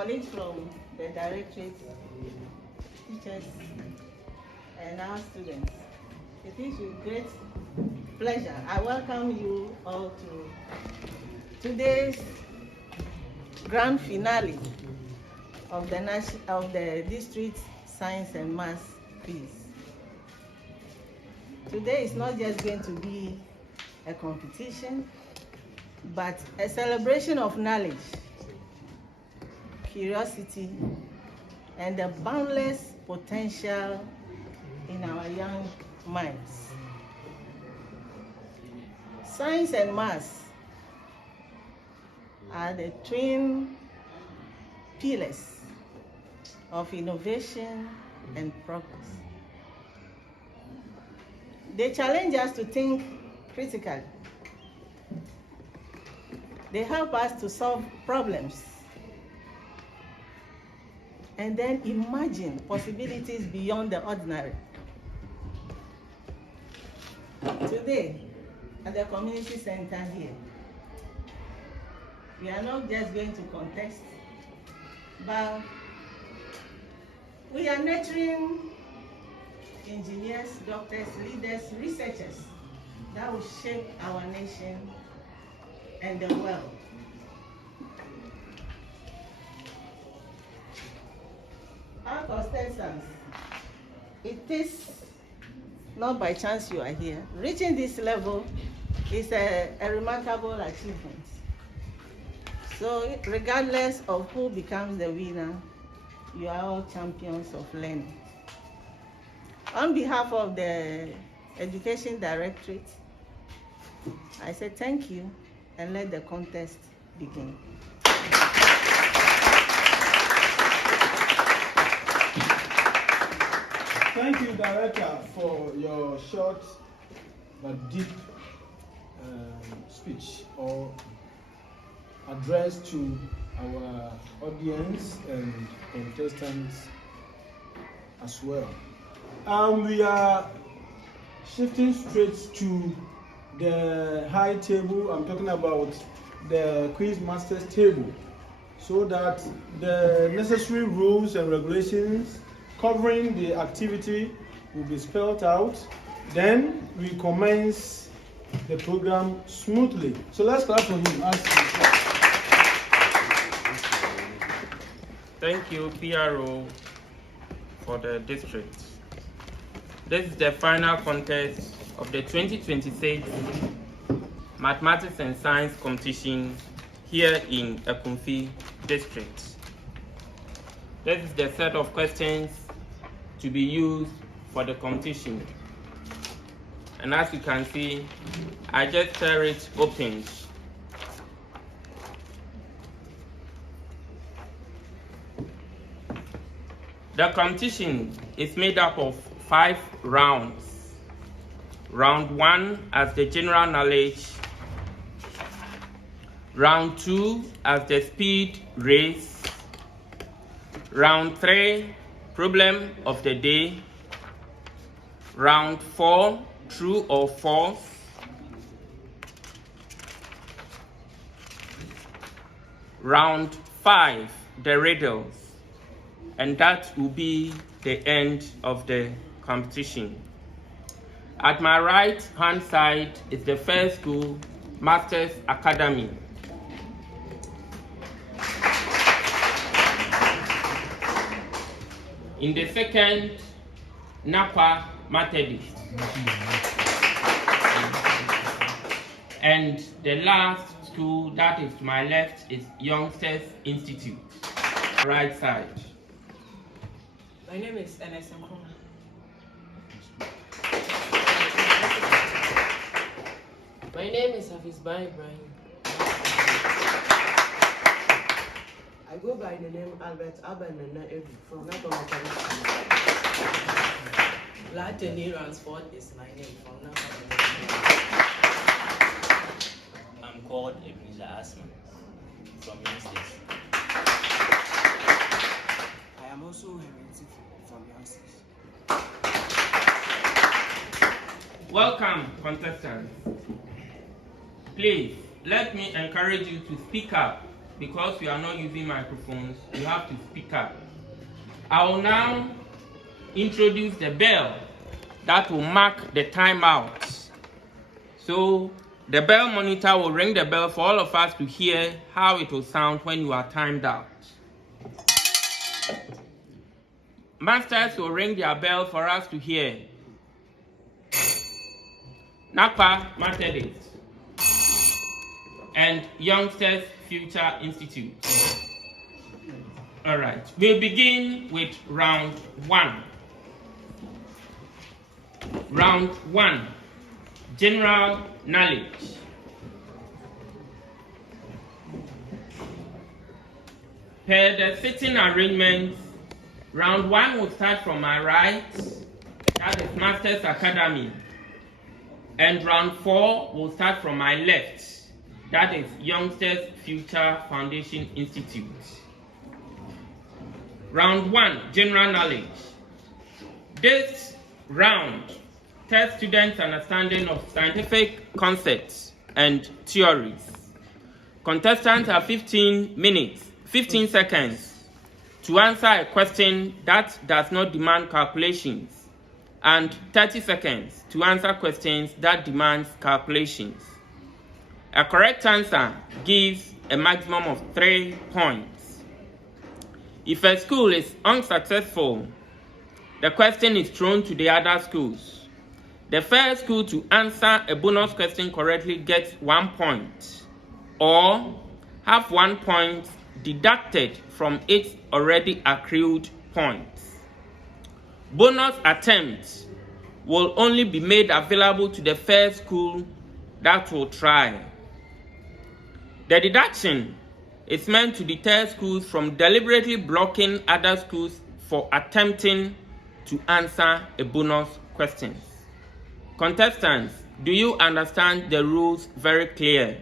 colleagues from the directorate, teachers, and our students, it is with great pleasure I welcome you all to today's grand finale of the District Science and Maths quiz. Today is not just going to be a competition, but a celebration of knowledge, curiosity, and the boundless potential in our young minds. Science and maths are the twin pillars of innovation and progress. They challenge us to think critically. They help us to solve problems and then imagine possibilities beyond the ordinary. Today, at the community center here, we are not just going to contest, but we are nurturing engineers, doctors, leaders, researchers that will shape our nation and the world. Our contestants, it is not by chance you are here. Reaching this level is a remarkable achievement. So regardless of who becomes the winner, you are all champions of learning. On behalf of the Education Directorate, I say thank you and let the contest begin. Thank you, Director, for your short but deep speech or address to our audience and contestants as well. We are shifting straight to the high table. I'm talking about the quiz masters table, so that the necessary rules and regulations covering the activity will be spelled out. Then we commence the program smoothly. So let's clap for him. Thank you, PRO, for the district. This is the final contest of the 2026 Mathematics and Science competition here in Ekumfi district. This is the set of questions to be used for the competition. And as you can see, I just tear it open. The competition is made up of 5 rounds. Round 1 as the general knowledge, round 2 as the speed race, round 3 problem of the day, round 4 true or false, round 5 the riddles, and that will be the end of the competition. At my right hand side is the first school, Masters Academy. In the second, Narkwa Methodist. And the last school that is to my left is Youngsters Institute, right side. My name is Ekumfi. My name is Ibrahim. I go by the name Albert Nana Edu from Narkwa. Latini Ransford is my name from Narkwa. I'm called Ebenezer Asman from Youngsters. I am also Henry from Youngsters. Welcome, contestants. Please, let me encourage you to speak up because we are not using microphones, you have to speak up. I will now introduce the bell that will mark the timeout. So the bell monitor will ring the bell for all of us to hear how it will sound when you are timed out. Masters will ring their bell for us to hear. Narkwa, Methodist, and Youngsters Future Institute. All right, we'll begin with round one. Round one, general knowledge. Per the sitting arrangement, round one will start from my right, that is Masters Academy. And round four will start from my left, that is Youngsters Future Foundation Institute. Round one, general knowledge. This round tests students' understanding of scientific concepts and theories. Contestants have 15 seconds to answer a question that does not demand calculations, and 30 seconds to answer questions that demand calculations. A correct answer gives a maximum of 3 points. If a school is unsuccessful, the question is thrown to the other schools. The first school to answer a bonus question correctly gets 1 point, or have 1 point deducted from its already accrued points. Bonus attempts will only be made available to the first school that will try. The deduction is meant to deter schools from deliberately blocking other schools for attempting to answer a bonus question. Contestants, do you understand the rules very clear?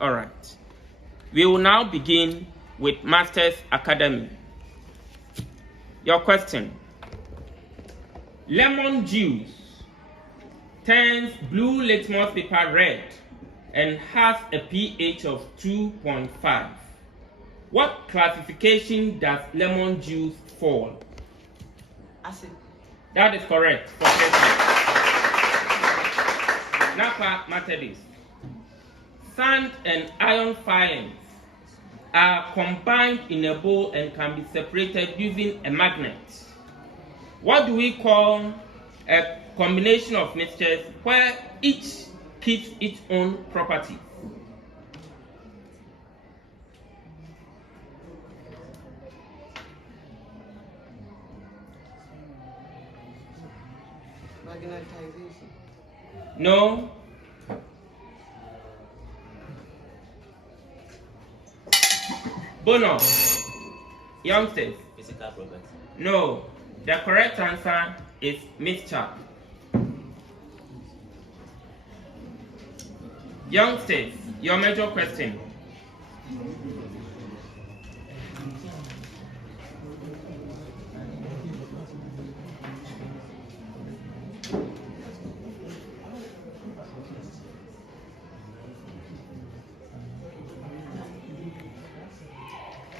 All right. We will now begin with Masters Academy. Your question. Lemon juice turns blue litmus paper red and has a pH of 2.5. What classification does lemon juice fall? Acid. That is correct. Narkwa, Methodist. Sand and iron filings are combined in a bowl and can be separated using a magnet. What do we call a combination of mixtures where each keeps its own property? Magnetization. No. Bonus. Youngsters. Physical property. No. The correct answer is mixture. Youngsters, your major question.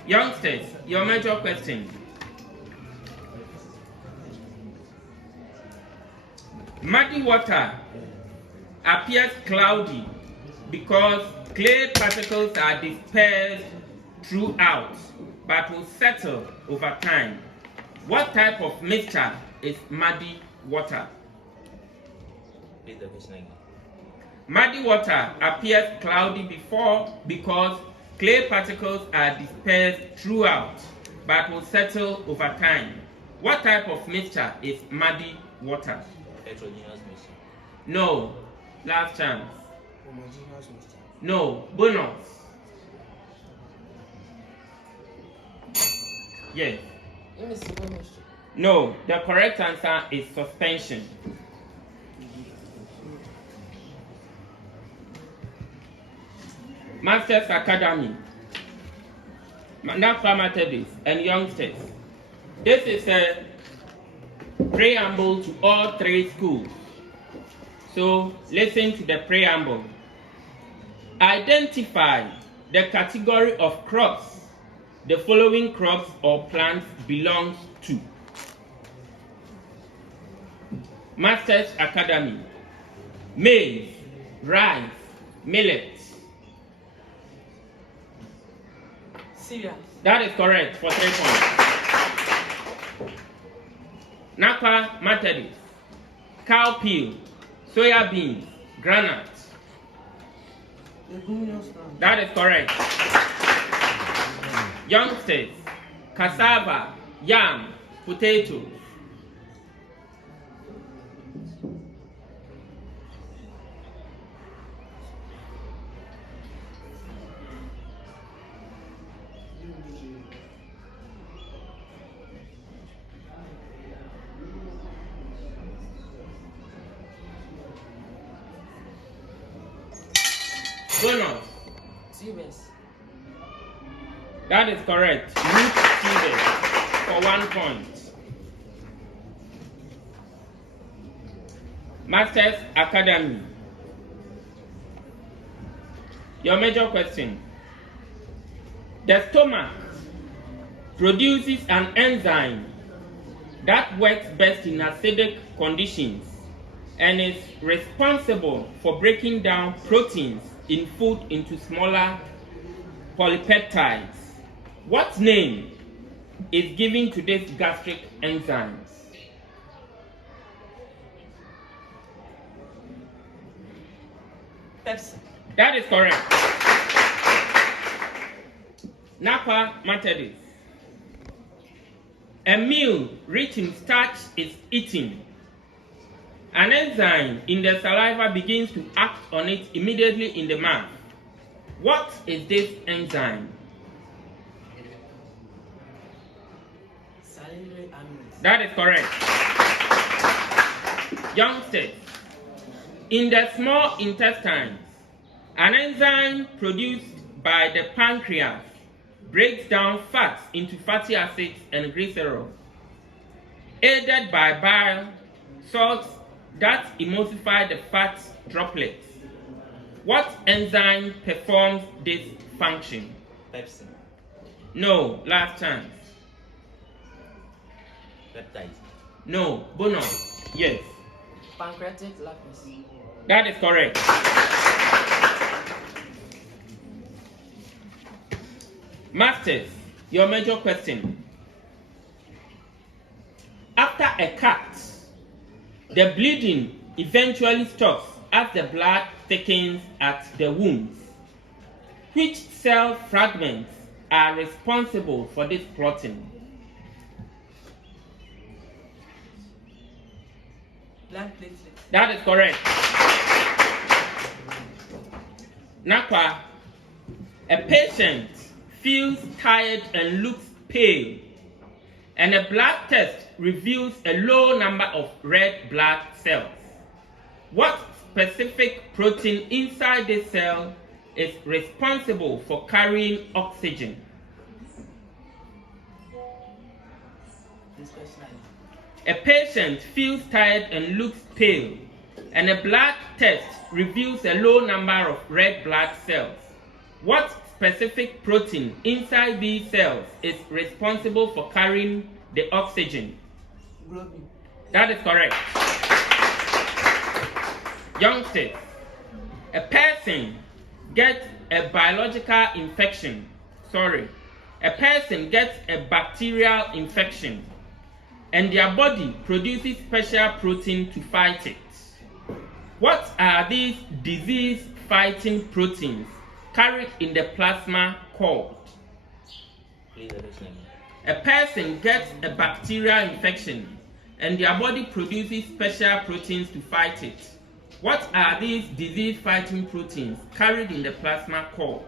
Youngsters, your major question. Muddy water appears cloudy because clay particles are dispersed throughout but will settle over time. What type of mixture is muddy water? Please the question again. Muddy water appears cloudy because clay particles are dispersed throughout but will settle over time. What type of mixture is muddy water? Heterogeneous mixture. No. Last chance. Homogeneous mixture. No. Bonus. Yes. No. The correct answer is suspension. Masters Academy, Narkwa Methodist, and Youngsters. This is a preamble to all 3 schools. So listen to the preamble. Identify the category of crops the following crops or plants belongs to? Masters Academy. Maize, rice, millet. Cereals. That is correct for 3 points. Narkwa Methodist. Cowpea, soya beans, granite. That is correct. Youngsters, cassava, yam, potatoes. Bonus. Tubers. That is correct. Root tubers for 1 point. Masters Academy. Your major question. The stomach produces an enzyme that works best in acidic conditions and is responsible for breaking down proteins in food into smaller polypeptides. What name is given to these gastric enzymes? Pepsi. That is correct. Narkwa Methodist. A meal rich in starch is eaten. An enzyme in the saliva begins to act on it immediately in the mouth. What is this enzyme? Salivary amylase. That is correct. Youngsters, in the small intestines, an enzyme produced by the pancreas breaks down fats into fatty acids and glycerol. Aided by bile salts that emulsify the fat droplets. What enzyme performs this function? Pepsin. No, last chance. Peptide. No, bonus. Yes, Pancreatic lactose. that is correct. Masters, your major question. After a cut, the bleeding eventually stops as the blood thickens at the wounds. Which cell fragments are responsible for this clotting? Blood platelets. That is correct. Narkwa, a patient feels tired and looks pale, and a blood test reveals a low number of red blood cells. What specific protein inside this cell is responsible for carrying oxygen? This question A patient feels tired and looks pale, and a blood test reveals a low number of red blood cells. What specific protein inside these cells is responsible for carrying the oxygen? globin. That is correct. Youngsters, a person gets a biological infection. A person gets a bacterial infection, and their body produces special protein to fight it. What are these disease-fighting proteins carried in the plasma called? Please understand. A person gets a bacterial infection, and their body produces special proteins to fight it. What are these disease-fighting proteins carried in the plasma called?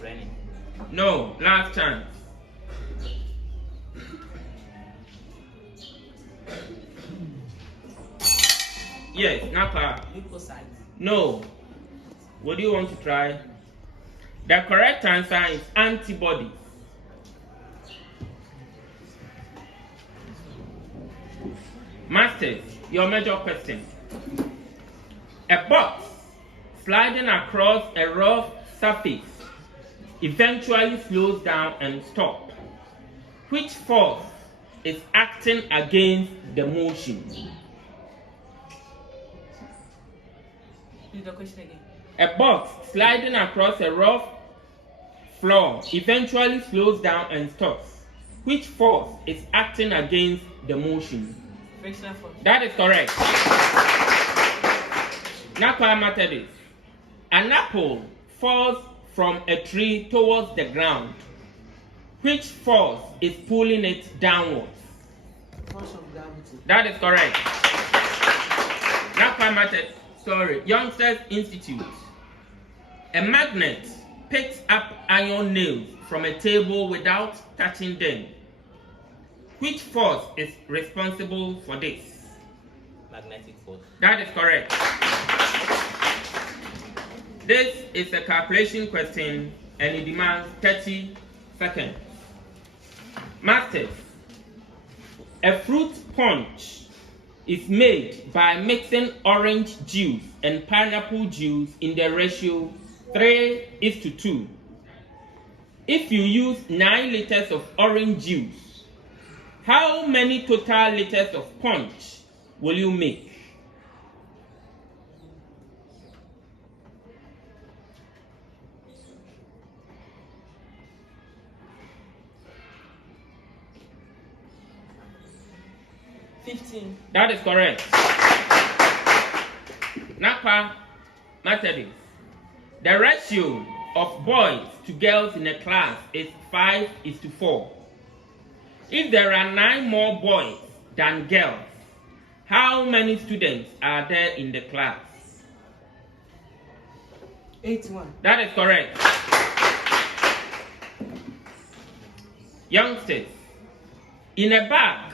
Rennie. No, last chance. Yes, Narkwa. Leukocytes. No. What do you want to try? The correct answer is antibodies. Masters, your major question. A box sliding across a rough surface eventually slows down and stops. Which force is acting against the motion? Read the question again. A box sliding across a rough floor eventually slows down and stops. Which force is acting against the motion? Frictional force. That is correct. Narkwa Methodist. An apple falls from a tree towards the ground. Which force is pulling it downwards? Force of gravity. That is correct. Narkwa Methodist. Youngsters Institute. A magnet picks up iron nails from a table without touching them. Which force is responsible for this? Magnetic force. That is correct. This is a calculation question and it demands 30 seconds. Masters, a fruit punch is made by mixing orange juice and pineapple juice in the ratio 3:2. If you use 9 liters of orange juice, how many total liters of punch will you make? That is correct. Narkwa Methodist. The ratio of boys to girls in a class is 5:4. If there are 9 more boys than girls, how many students are there in the class? 81. That is correct. Youngsters, in a bag,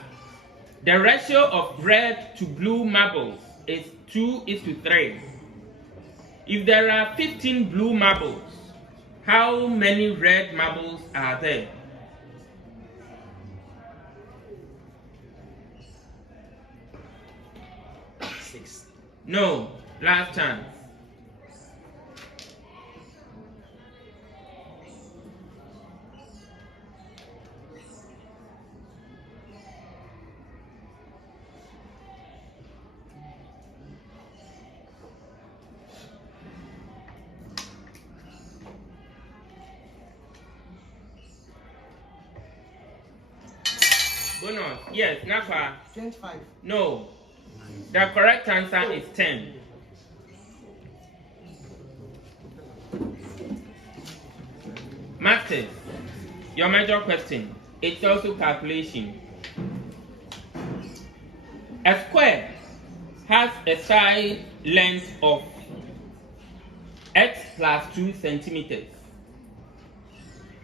the ratio of red to blue marbles is 2:3. If there are 15 blue marbles, how many red marbles are there? Six. No, last chance. Bonus. Yes, Narkwa. 25. No. The correct answer is 10. Masters, your major question. It's also calculation. A square has a side length of x plus 2 centimeters.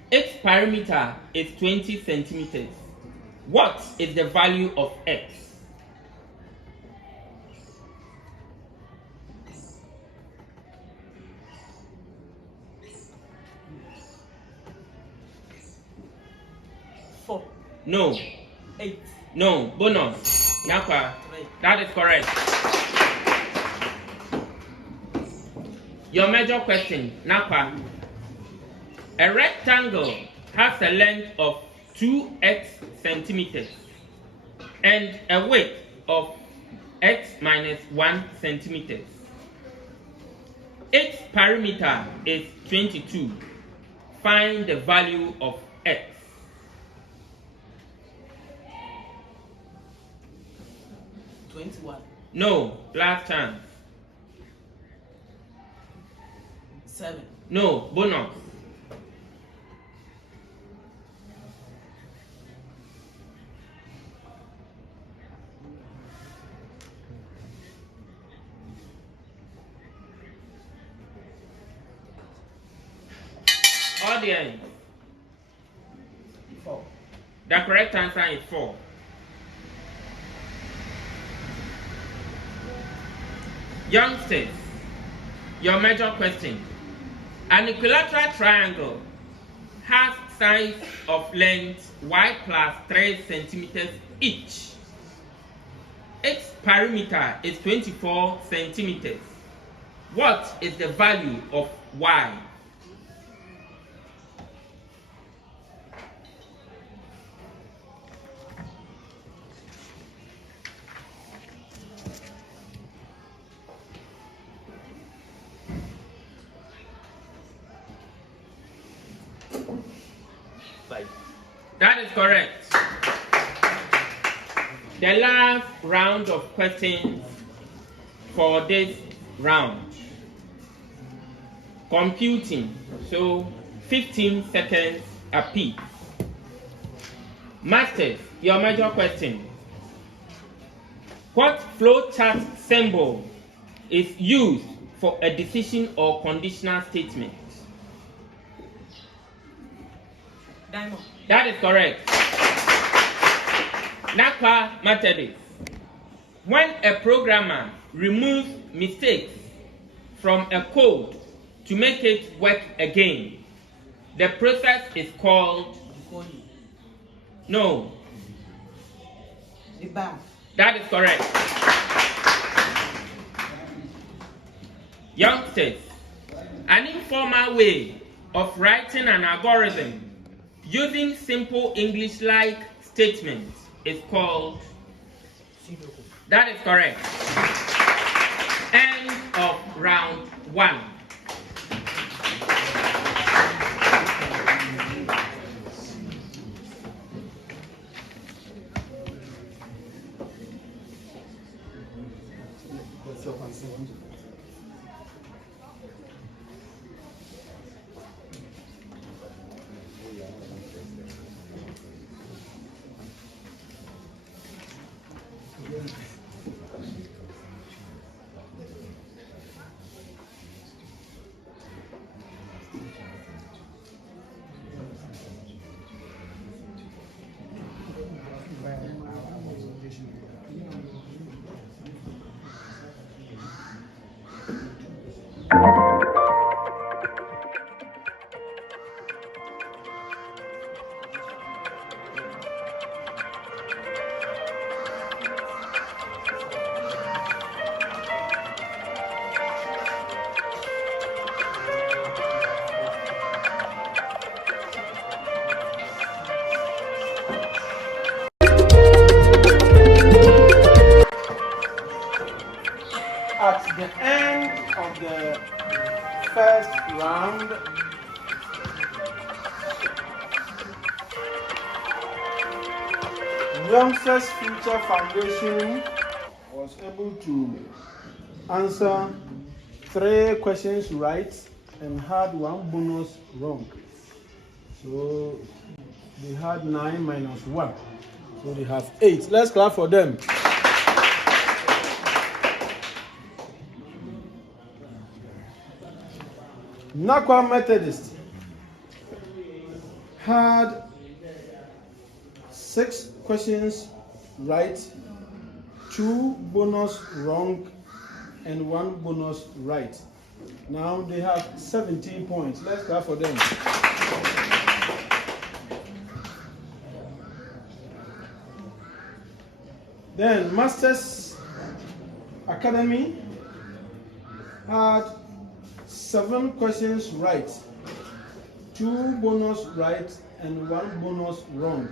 Its perimeter is 20 centimeters. What is the value of x? Four. No. 8. No. Bonus. Narkwa. 3. That is correct. Your major question, Narkwa. A rectangle has a length of 2x centimeters and a width of x minus 1 centimeters. Its perimeter is 22. Find the value of x. 21. No, last chance. 7. No, bonus. Audience. 4. The correct answer is 4. Youngsters, your major question. An equilateral triangle has sides of length y plus 3 centimeters each. perimeter is 24 centimeters, what is the value of y? That is correct. The last round of questions for this round. Computing. So 15 seconds apiece. Masters, your major question. What flowchart symbol is used for a decision or conditional statement? Diamond. That is correct. Narkwa Methodist. When a programmer removes mistakes from a code to make it work again, the process is called? Decoding. No. Debug. That is correct. Youngsters, an informal way of writing an algorithm using simple English-like statements is called? That is correct. End of round 1. At the end of the first round, Youngsters Future Foundation was able to answer 3 questions right and had 1 bonus wrong. So they had 9 minus 1. So they have 8. Let's clap for them. Narkwa Methodist had 6 questions right, 2 bonus wrong, and 1 bonus right. Now they have 17 points. Let's clap for them. Then Masters Academy had 7 questions right, 2 bonus right, and 1 bonus wrong.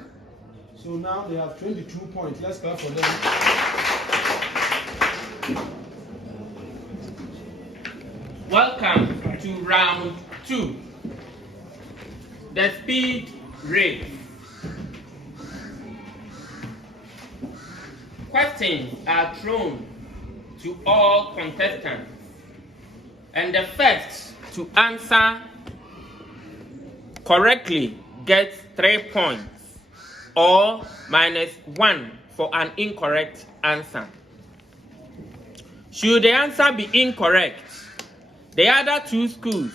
So now they have 22 points. Let's clap for them. Welcome to round 2. The speed race. Questions are thrown to all contestants, and the first to answer correctly gets 3 points or -1 for an incorrect answer. Should the answer be incorrect, the other 2 schools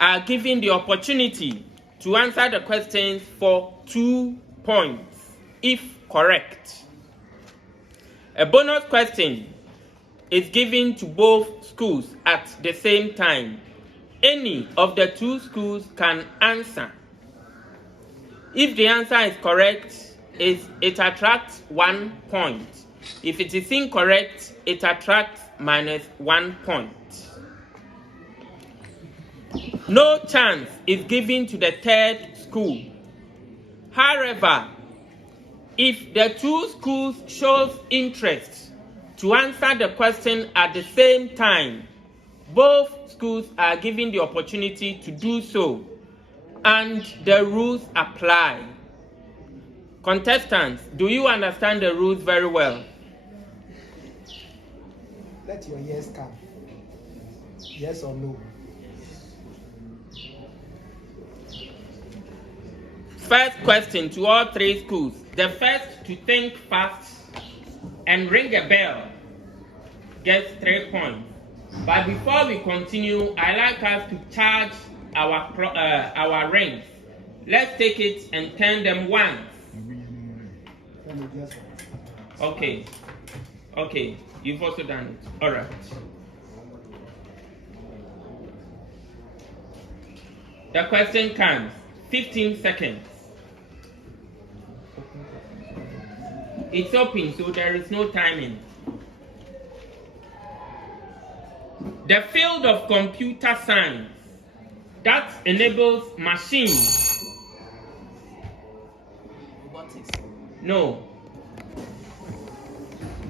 are given the opportunity to answer the questions for 2 points if correct. A bonus question is given to both schools at the same time. Any of the 2 schools can answer. If the answer is correct, it attracts 1 point. If it is incorrect, it attracts -1 point. No chance is given to the third school. However, if the two schools show interest to answer the question at the same time, both schools are given the opportunity to do so, and the rules apply. Contestants, do you understand the rules very well? Let your yes come. Yes or no? First question to all three schools. The first to think fast and ring a bell gets 3 points. But before we continue, I like us to charge our rings. Let's take it and turn them once. Okay. Okay. You've also done it. All right. The question comes. 15 seconds. It's open, so there is no timing. The field of computer science that enables machines. Robotics. No.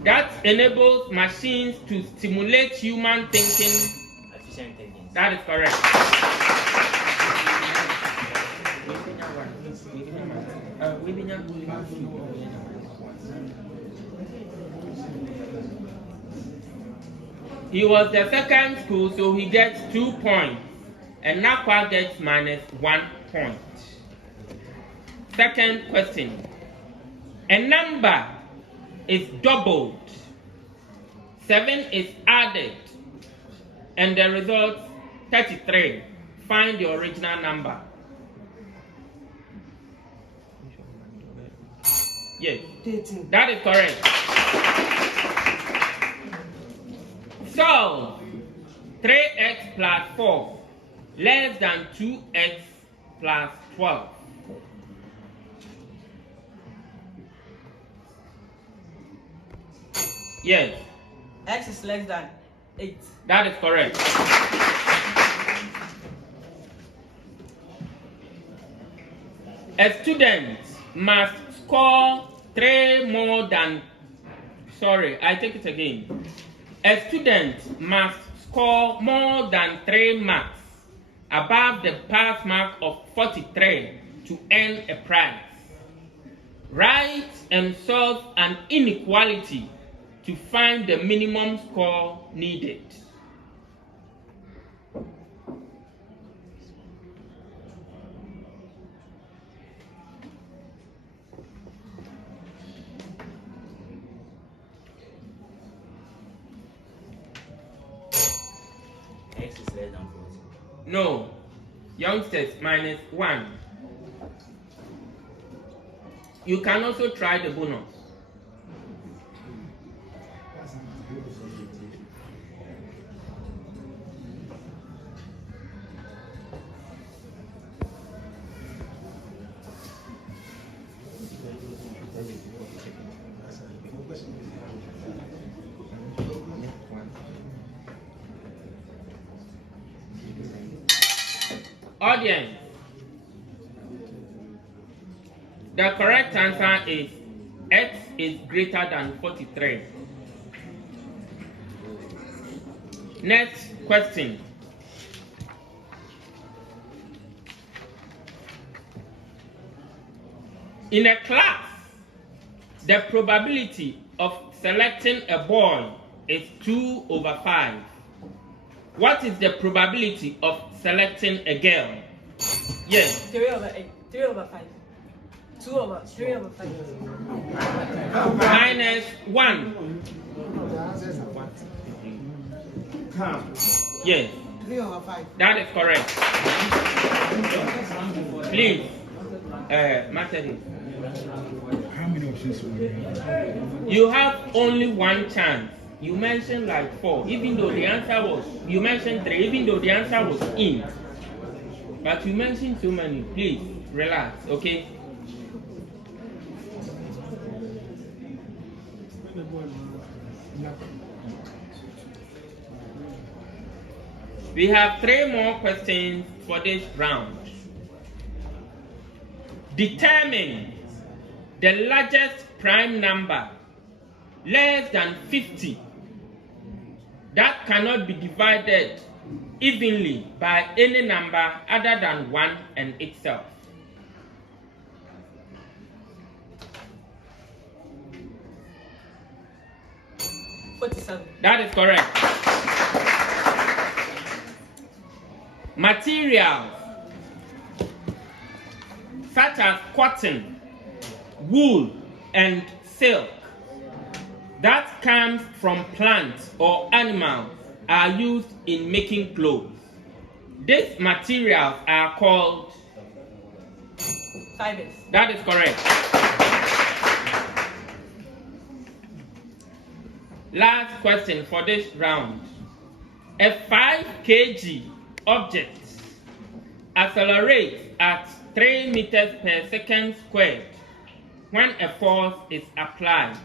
That enables machines to stimulate human thinking. Artificial intelligence. That is correct. He was the second school, so he gets 2 points, and Narkwa gets -1 point. Second question. A number is doubled, 7 is added, and the result 33. Find the original number. Yes, 13. that is correct. So, 3x plus 4 less than 2x plus 12. Yes, X is less than 8. that is correct. A student must score 3 more than. Sorry, I take it again. A student must score more than 3 marks above the pass mark of 43 to earn a prize. Write and solve an inequality to find the minimum score needed. X is less than 40. No. Youngsters, -1. You can also try the bonus. Audience, the correct answer is X is greater than 43. Next question. In a class, the probability of selecting a boy is 2/5. What is the probability of selecting a girl? Yes. 3/8. 3/5. 3/5. -1. Yes, 3/5. that is correct. Please, Methodist. How many options will you have? You have only one chance. You mentioned like 4, even though the answer was, you mentioned 3, even though the answer was in. But you mentioned so many. Please, relax, okay? We have 3 more questions for this round. Determine the largest prime number less than 50 that cannot be divided evenly by any number other than 1 and itself. That is correct. Materials such as cotton, wool, and silk that comes from plants or animals are used in making clothes. These materials are called fibers. That is correct. Last question for this round. A 5 kg object accelerates at 3 meters per second squared when a force is applied.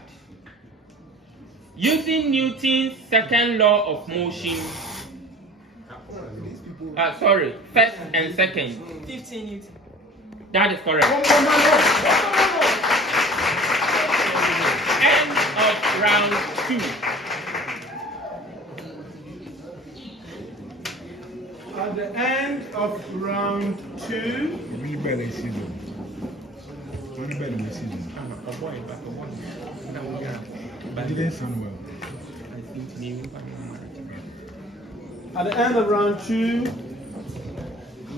Using Newton's second law of motion, first and second. 15 Newton. That is correct. End of round 2. At the end of round 2, At the end of round 2,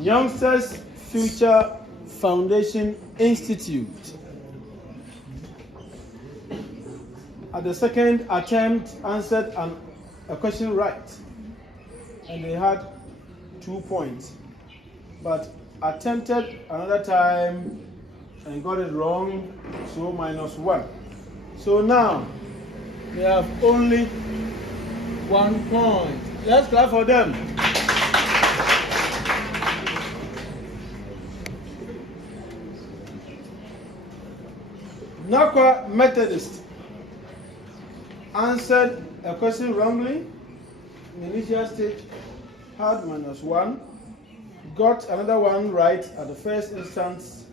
Youngsters Future Foundation Institute. At the second attempt, answered a question right, and they had 2 points. But attempted another time and got it wrong, so -1. So now they have only 1 point. Let's clap for them. Narkwa Methodist answered a question wrongly in the initial stage, had -1, got another one right at the first instance,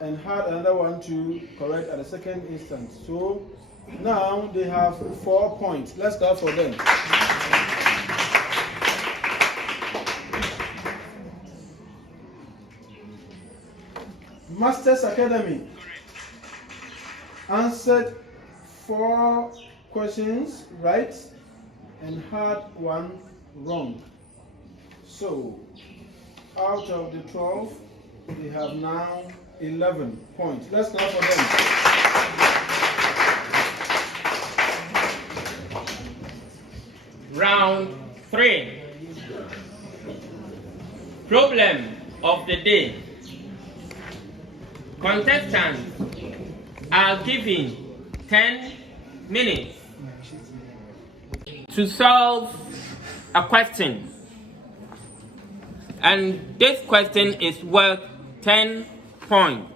and had another one to correct at the second instance. So now they have 4 points. Let's clap for them. Masters Academy answered 4 questions right and had 1 wrong. So out of the 12, they have now 11 points. Let's clap for them. Round 3. Problem of the day. Contestants are given 10 minutes to solve a question. And this question is worth 10 points.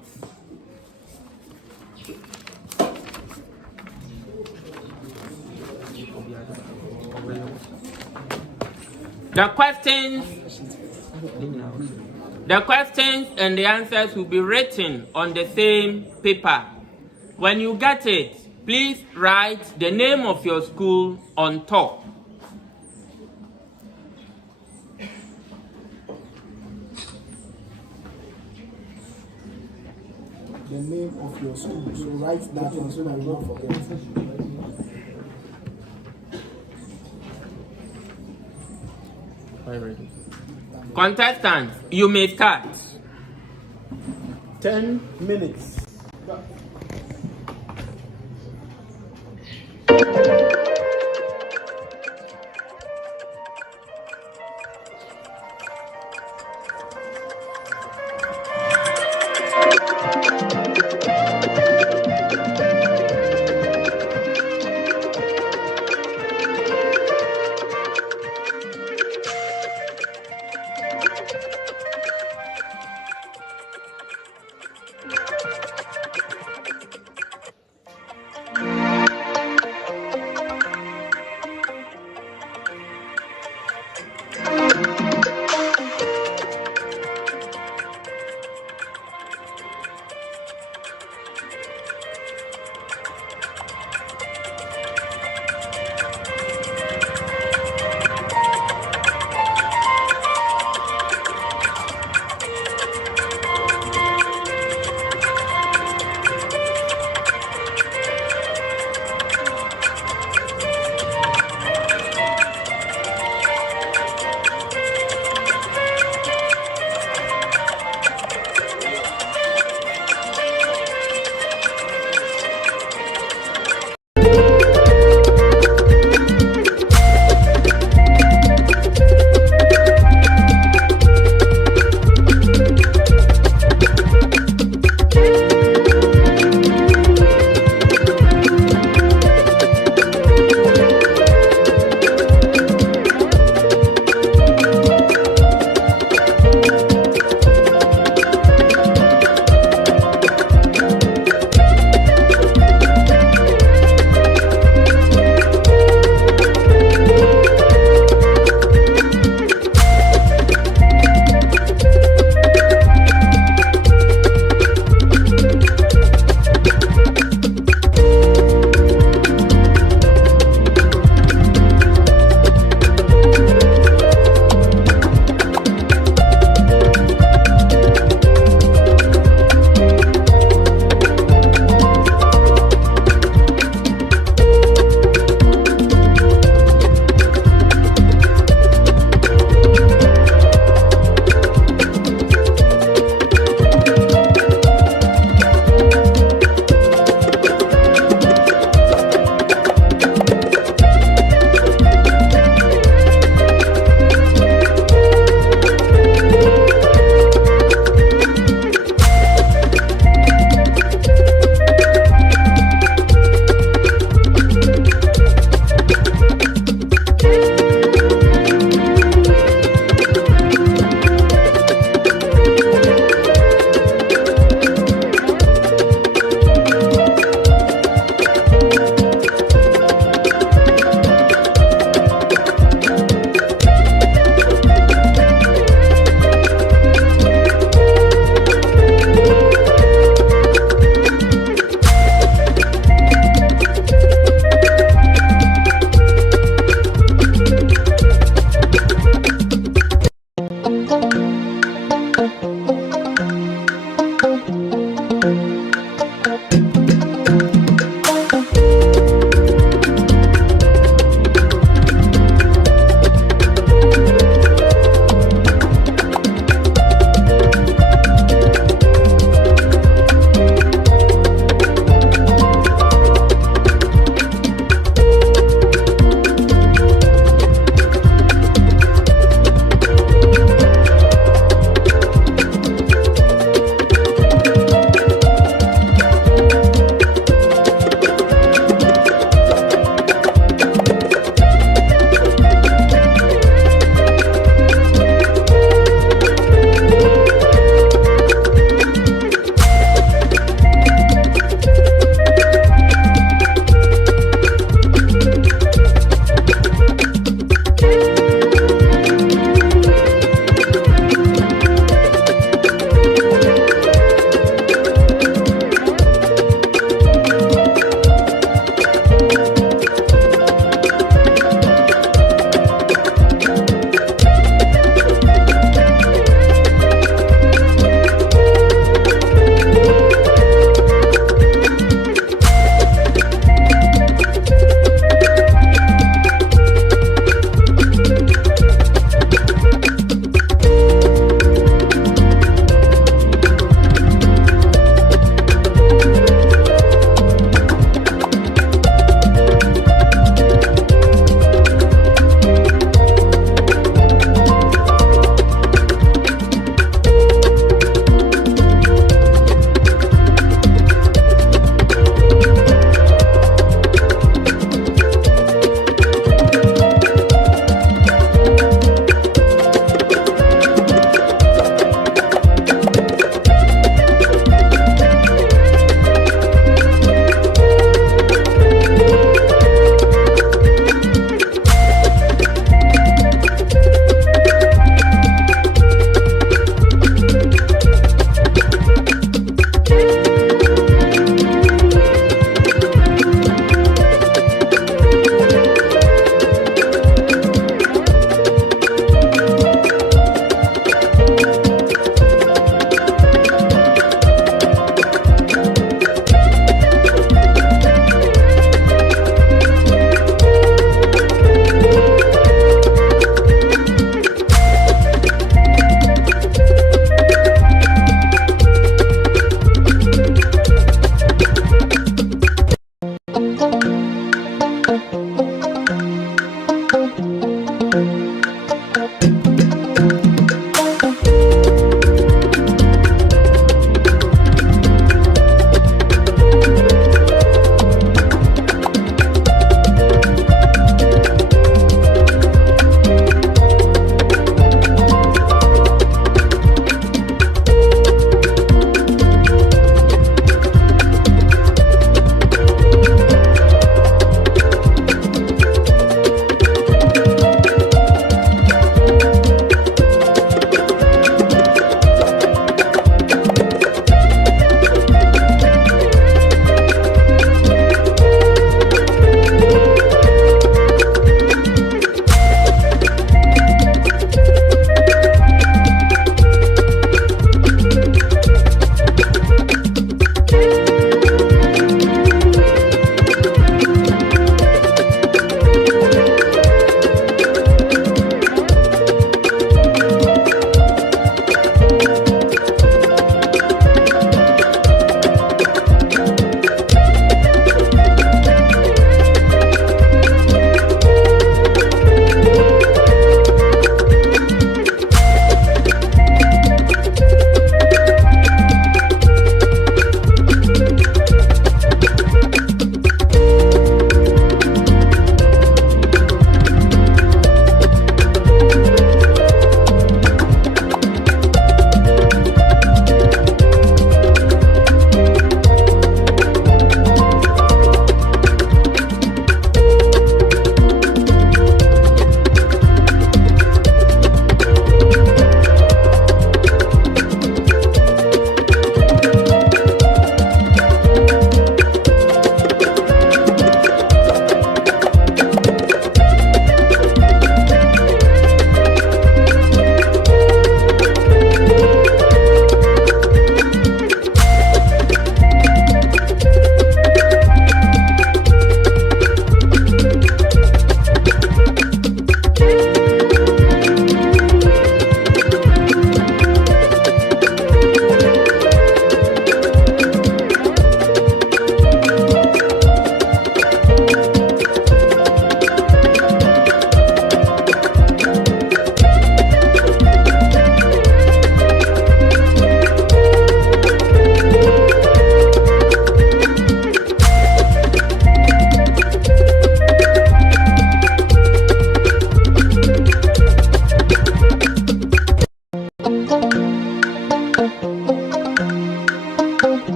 The questions and the answers will be written on the same paper. When you get it, please write the name of your school on top. The name of your school. So write that one so that you don't forget. Contestants, you may start. 10 minutes.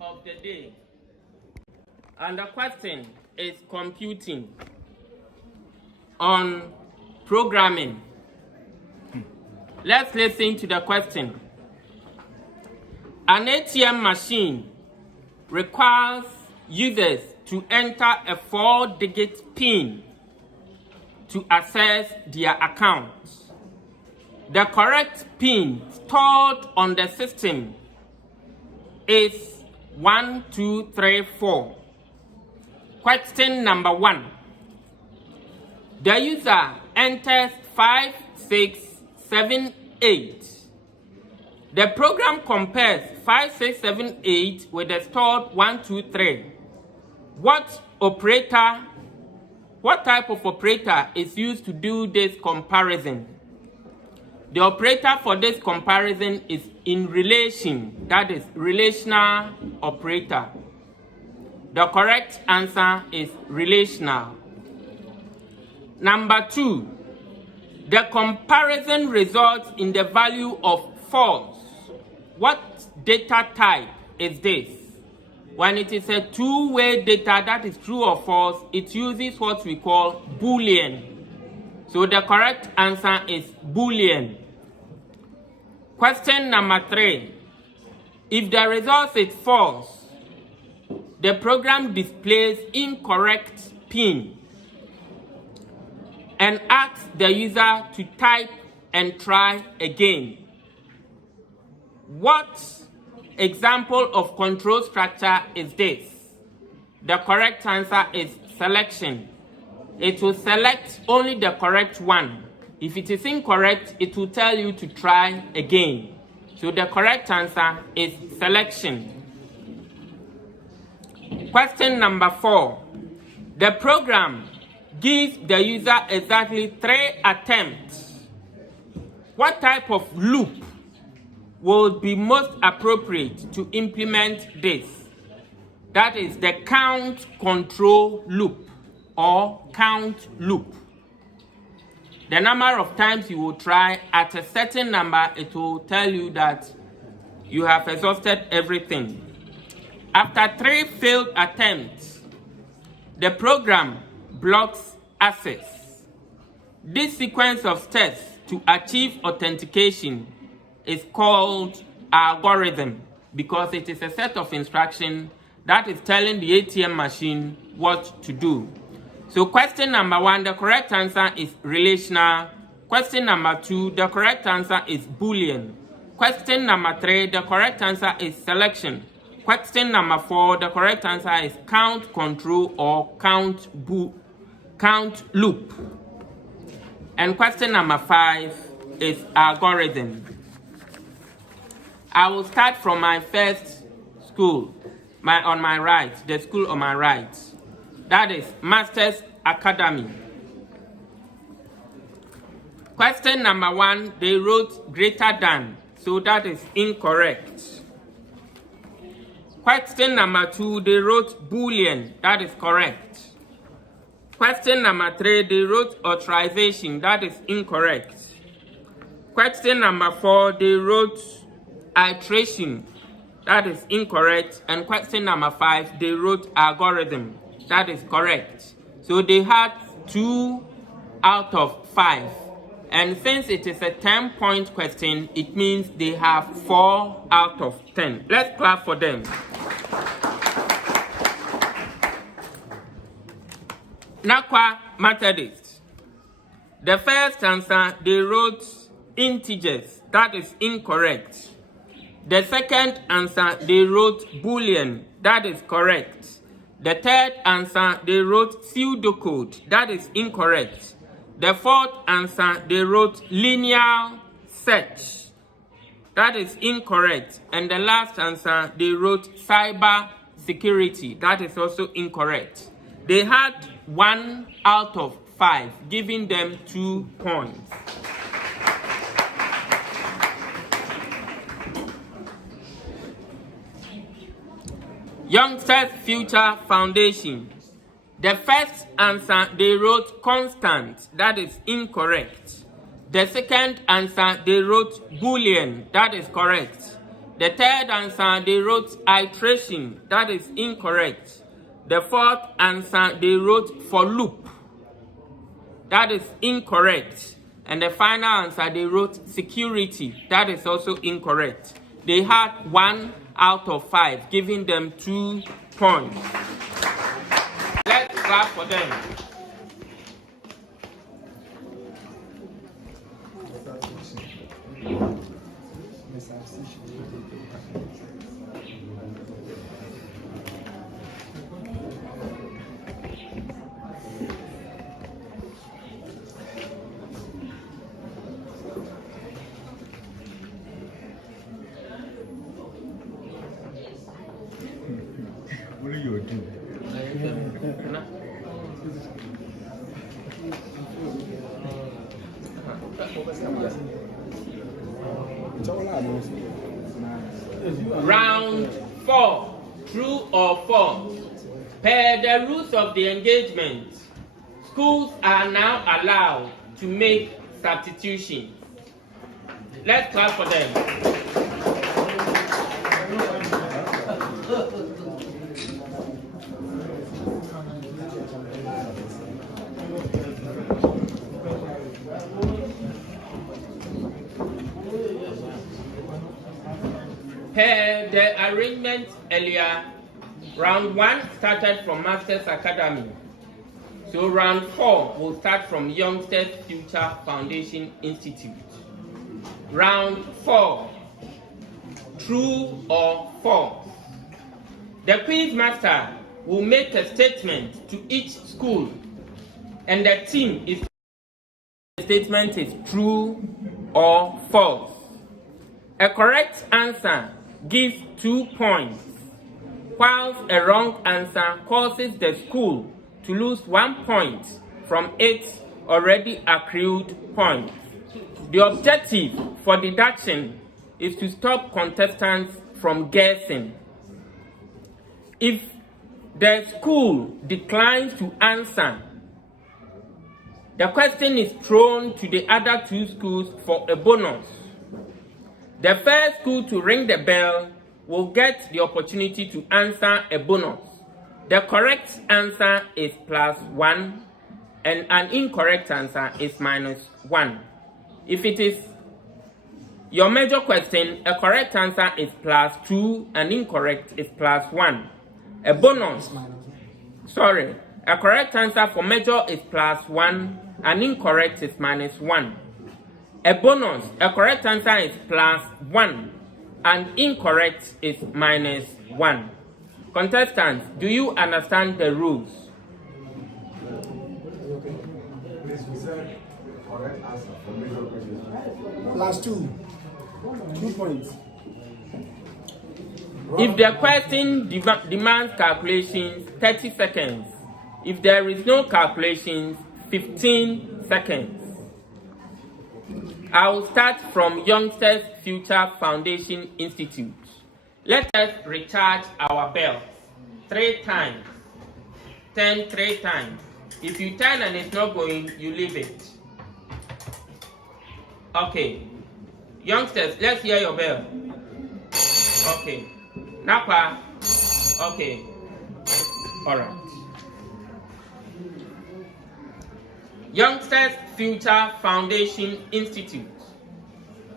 of the day. And the question is computing on programming. Let's listen to the question. An ATM machine requires users to enter a 4-digit PIN to access their account. The correct PIN stored on the system is 1, 2, 3, 4. Question number 1. The user enters 5, 6, 7, 8. The program compares 5, 6, 7, 8 with the stored 1, 2, 3. What type of operator is used to do this comparison? The operator for this comparison is in relation, that is relational operator. The correct answer is relational. Number 2, the comparison results in the value of false. What data type is this? When it is a two-way data that is true or false, it uses what we call Boolean. So the correct answer is Boolean. Question number 3. If the result is false, the program displays incorrect PIN and asks the user to type and try again. What example of control structure is this? The correct answer is selection. It will select only the correct one. If it is incorrect, it will tell you to try again. So the correct answer is selection. Question number 4. The program gives the user exactly 3 attempts. What type of loop will be most appropriate to implement this? That is the count control loop or count loop. The number of times you will try at a certain number, it will tell you that you have exhausted everything. After 3 failed attempts, the program blocks access. This sequence of steps to achieve authentication is called algorithm because it is a set of instructions that is telling the ATM machine what to do. So question number 1, the correct answer is relational. Question number 2, the correct answer is Boolean. Question number 3, the correct answer is selection. Question number 4, the correct answer is count control or count loop. And question number 5 is algorithm. I will start from my first school, on my right, the school on my right. That is Master's Academy. Question number 1, they wrote greater than, so that is incorrect. Question number 2, they wrote Boolean, that is correct. Question number 3, they wrote authorization, that is incorrect. Question number 4, they wrote iteration, that is incorrect. And question number 5, they wrote algorithm, that is correct. So they had 2 out of 5. And since it is a 10-point question, it means they have 4 out of 10. Let's clap for them. Narkwa Methodist. The first answer, they wrote integers. That is incorrect. The second answer, they wrote Boolean. That is correct. The third answer, they wrote pseudocode. That is incorrect. The fourth answer, they wrote linear search. That is incorrect. And the last answer, they wrote cyber security. That is also incorrect. They had 1 out of 5, giving them 2 points. Youngsters Future Foundation. The first answer, they wrote constant. That is incorrect. The second answer, they wrote Boolean. That is correct. The third answer, they wrote iteration. That is incorrect. The fourth answer, they wrote for loop. That is incorrect. And the final answer, they wrote security. That is also incorrect. They had 1 out of 5, giving them 2 points. Let's clap for them. What are you doing? Round 4, true or false? Per the rules of the engagement, schools are now allowed to make substitutions. Let's clap for them. Per the arrangement earlier, round 1 started from Masters Academy. So round 4 will start from Youngsters Future Foundation Institute. Round 4, true or false? The quiz master will make a statement to each school, and the team is the statement is true or false. A correct answer gives 2 points, whilst a wrong answer causes the school to lose 1 point from its already accrued points. The objective for deduction is to stop contestants from guessing. If the school declines to answer, the question is thrown to the other 2 schools for a bonus. The first school to ring the bell will get the opportunity to answer a bonus. The correct answer is +1 and an incorrect answer is -1. If it is your major question, a correct answer is +2 and incorrect is +1. A bonus, a correct answer for major is +1 and incorrect is -1. A bonus, a correct answer is +1 and incorrect is -1. Contestants, do you understand the rules? +2. 2 points. If the question demands calculations, 30 seconds. If there is no calculations, 15 seconds. I will start from Youngsters Future Foundation Institute. Let us recharge our bells 3 times. Turn 3 times. If you turn and it's not going, you leave it. Okay. Youngsters, let's hear your bell. Okay. Narkwa. Okay. All right. Youngsters Future Foundation Institute.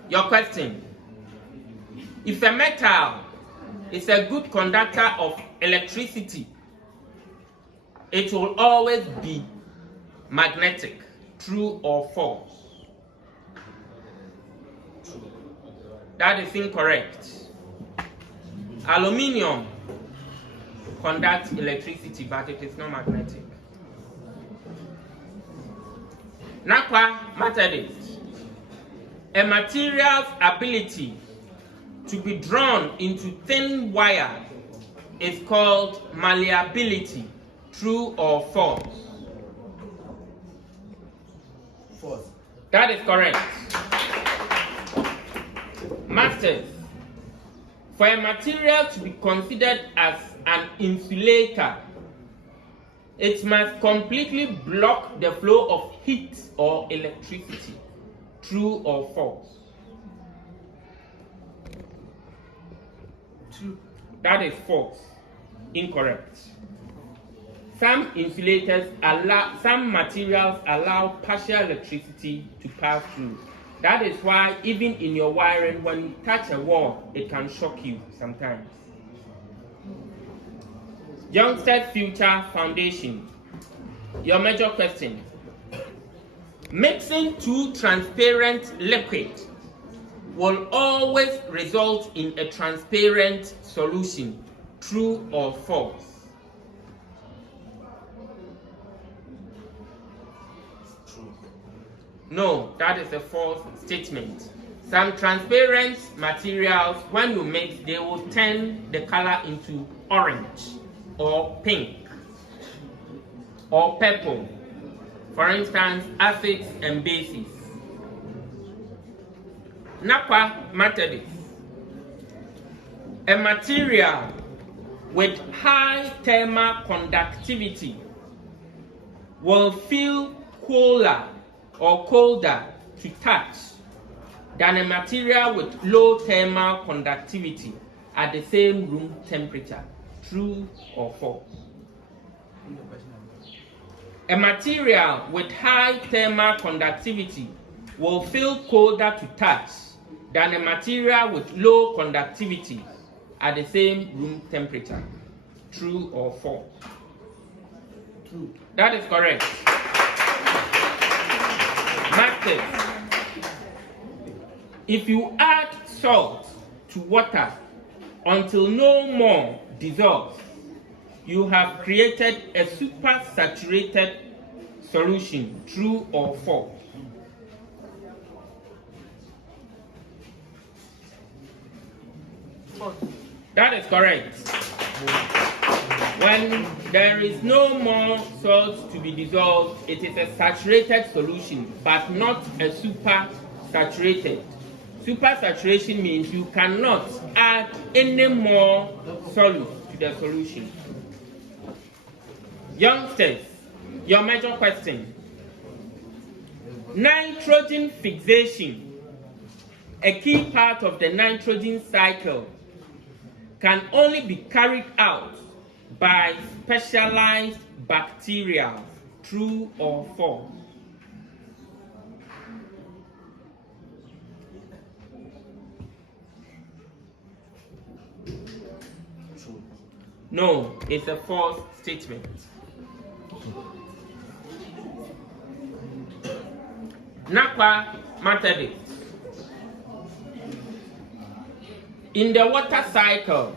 Your question. If a metal is a good conductor of electricity, it will always be magnetic. True or false? True. That is incorrect. Aluminium conducts electricity, but it is not magnetic. Narkwa, Methodist. A material's ability to be drawn into thin wire is called malleability. True or false? False. That is correct. Masters, for a material to be considered as an insulator, it must completely block the flow of heat or electricity. True or false? True. That is false. Incorrect. Some insulators some materials allow partial electricity to pass through. That is why even in your wiring, when you touch a wall, it can shock you sometimes. Youngsters Future Foundation. Your major question. Mixing two transparent liquids will always result in a transparent solution. True or false? True. No, that is a false statement. Some transparent materials, when you mix, they will turn the color into orange or pink or purple. For instance, acids and bases. Narkwa Methodist. A material with high thermal conductivity will feel cooler or colder to touch than a material with low thermal conductivity at the same room temperature. True or false? A material with high thermal conductivity will feel colder to touch than a material with low conductivity at the same room temperature. True or false? True. That is correct. Masters, if you add salt to water until no more dissolves, you have created a supersaturated solution. True or false? False. That is correct. When there is no more salt to be dissolved, it is a saturated solution, but not a supersaturated. Supersaturation means you cannot add any more solute to the solution. Youngsters, your major question. Nitrogen fixation, a key part of the nitrogen cycle, can only be carried out by specialized bacteria. True or false? True. No, it's a false statement. Narkwa Methodist. In the water cycle,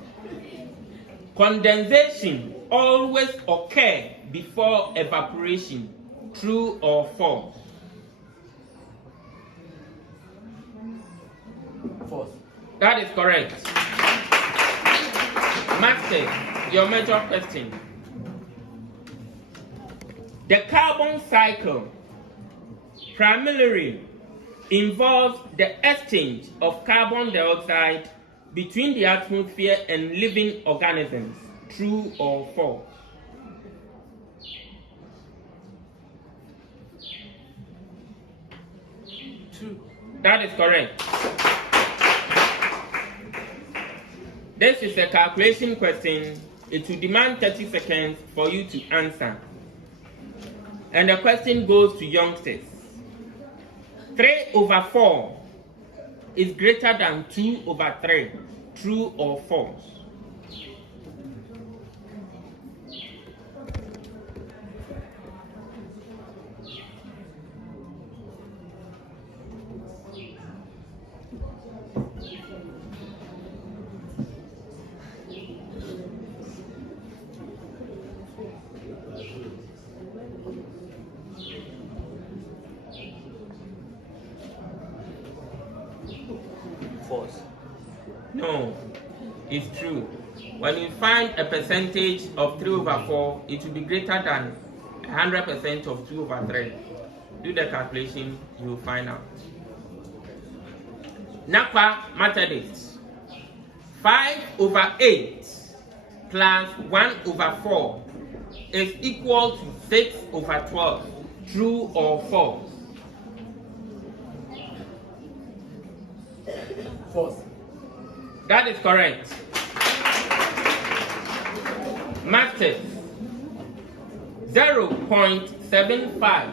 condensation always occurs before evaporation. True or false? False. That is correct. Master, your major question. The carbon cycle primarily involves the exchange of carbon dioxide between the atmosphere and living organisms. True or false? True. That is correct. This is a calculation question. It will demand 30 seconds for you to answer. And the question goes to youngsters. 3/4 is greater than 2/3. True or false? False. No, it's true. When you find a percentage of 3/4, it will be greater than 100% of 2/3. Do the calculation, you will find out. Narkwa Methodist. 5/8 plus 1/4 is equal to 6/12. True or false? False. That is correct. Masters, 0.75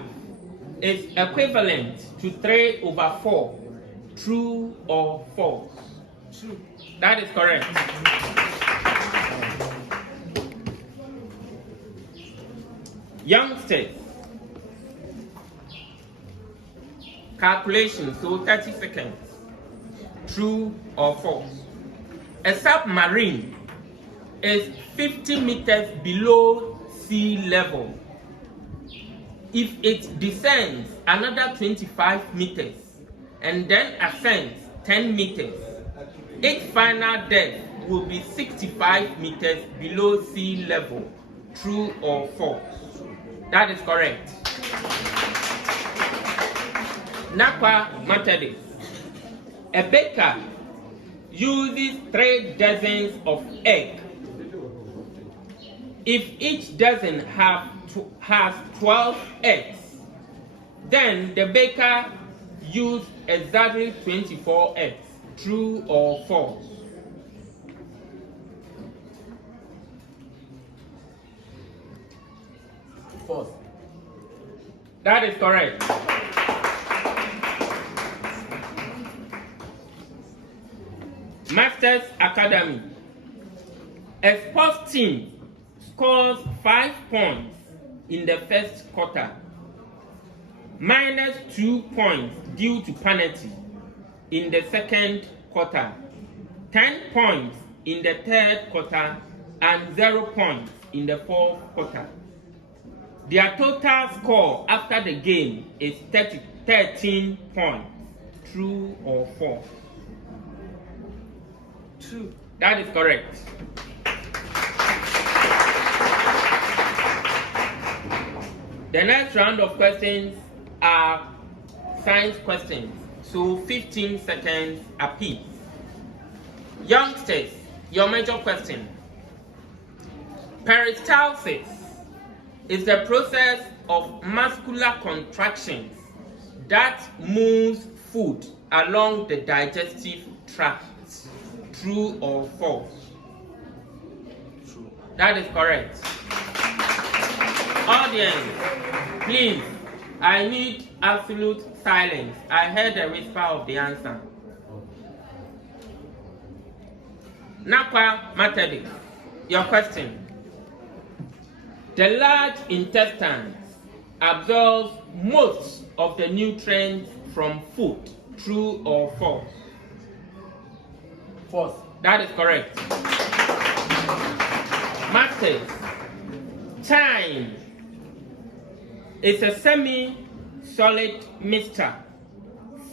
is equivalent to 3/4. True or false? True. That is correct. Youngsters, calculation, so 30 seconds. True or false? A submarine is 50 meters below sea level. If it descends another 25 meters and then ascends 10 meters, its final depth will be 65 meters below sea level. True or false? That is correct. Narkwa Methodist. A baker uses 3 dozens of eggs. If each dozen has 12 eggs, then the baker used exactly 24 eggs. True or false? False. That is correct. Masters Academy. A sports team scores 5 points in the first quarter, minus 2 points due to penalty in the second quarter, 10 points in the third quarter, and 0 points in the fourth quarter. Their total score after the game is 13 points. True or false? True. That is correct. The next round of questions are science questions, so 15 seconds apiece. Youngsters, your major question. Peristalsis is the process of muscular contractions that moves food along the digestive tract. True or false? True. That is correct. Audience, please, I need absolute silence. I heard a whisper of the answer. Narkwa Methodist, your question. The large intestines absorb most of the nutrients from food. True or false? False. That is correct. Masters, time is a semi-solid mixture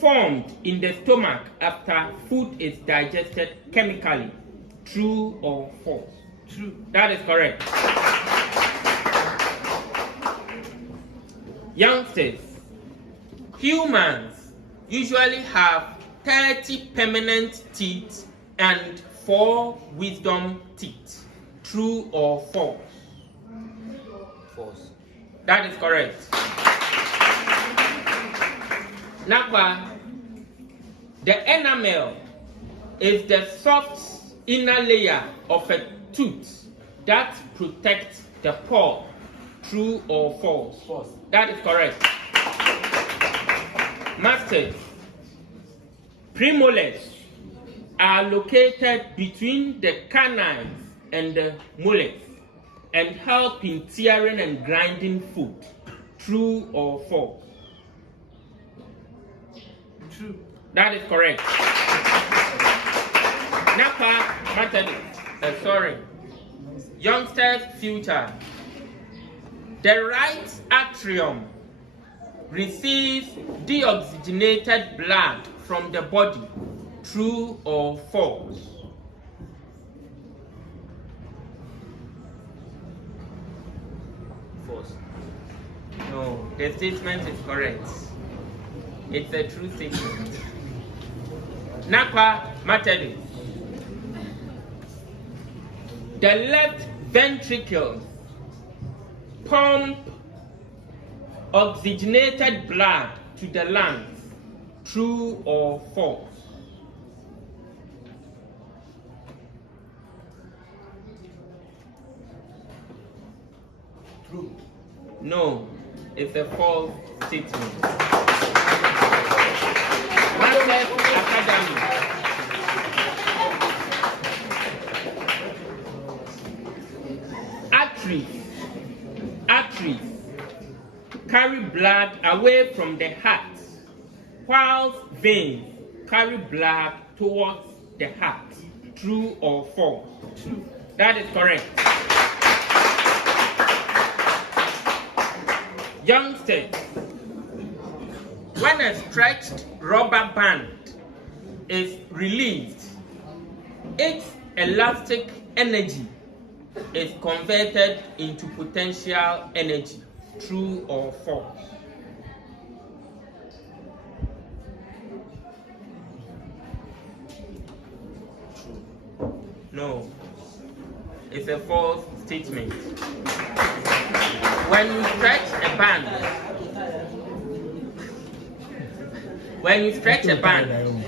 formed in the stomach after food is digested chemically. True or false? True. That is correct. Youngsters, humans usually have 30 permanent teeth and 4 wisdom teeth. True or false? False. That is correct. Narkwa, the enamel is the soft inner layer of a tooth that protects the paw. True or false? False. That is correct. Masters, premolars are located between the canines and the molars and help in tearing and grinding food. True or false? True. That is correct. Narkwa Methodist, Youngsters Future. The right atrium receives deoxygenated blood from the body. True or false? False. No, the statement is correct. It's a true statement. Narkwa Methodist. The left ventricle pump oxygenated blood to the lungs. True or false? True. No, it's a false statement. Maths Academy. Arteries carry blood away from the heart, whilst veins carry blood towards the heart. True or false? That is correct. Youngsters, when a stretched rubber band is released, its elastic energy is converted into potential energy. True or false? No, it's a false statement. When you stretch a band,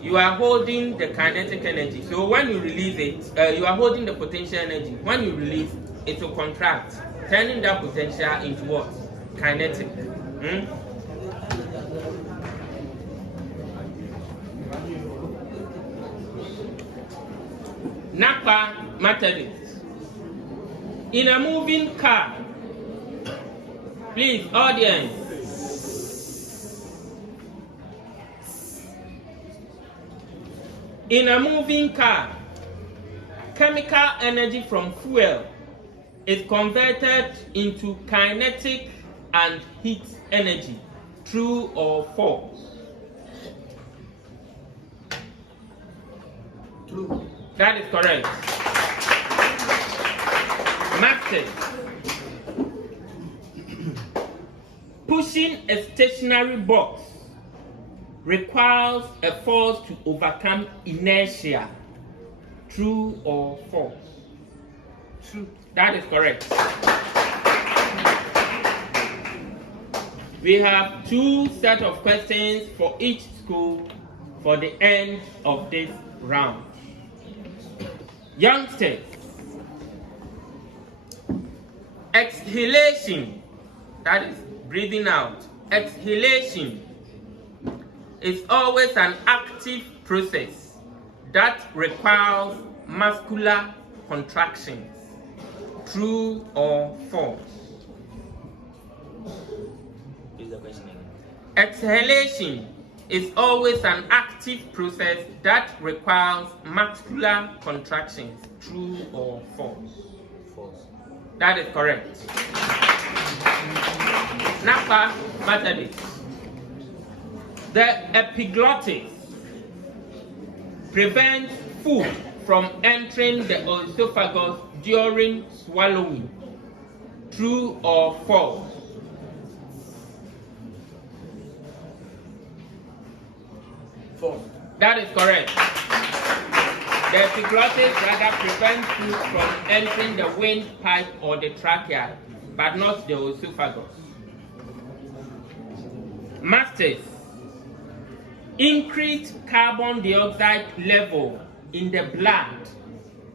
you are holding the kinetic energy. So when you release it, you are holding the potential energy. When you release, it will contract, turning that potential into what? Kinetic. Narkwa Methodist. In a moving car, please, audience. In a moving car, chemical energy from fuel is converted into kinetic and heat energy. True or false? True. That is correct. Masters. Pushing a stationary box requires a force to overcome inertia. True or false? True. That is correct. We have 2 sets of questions for each school for the end of this round. Youngsters, exhalation, that is breathing out, exhalation is always an active process that requires muscular contractions. True or false? Is the question again? Exhalation is always an active process that requires muscular contractions. True or false? False. That is correct. Narkwa Methodist. The epiglottis prevents food from entering the esophagus during swallowing. True or false? False. That is correct. The epiglottis rather prevents food from entering the windpipe or the trachea, but not the esophagus. Masters, increased carbon dioxide level in the blood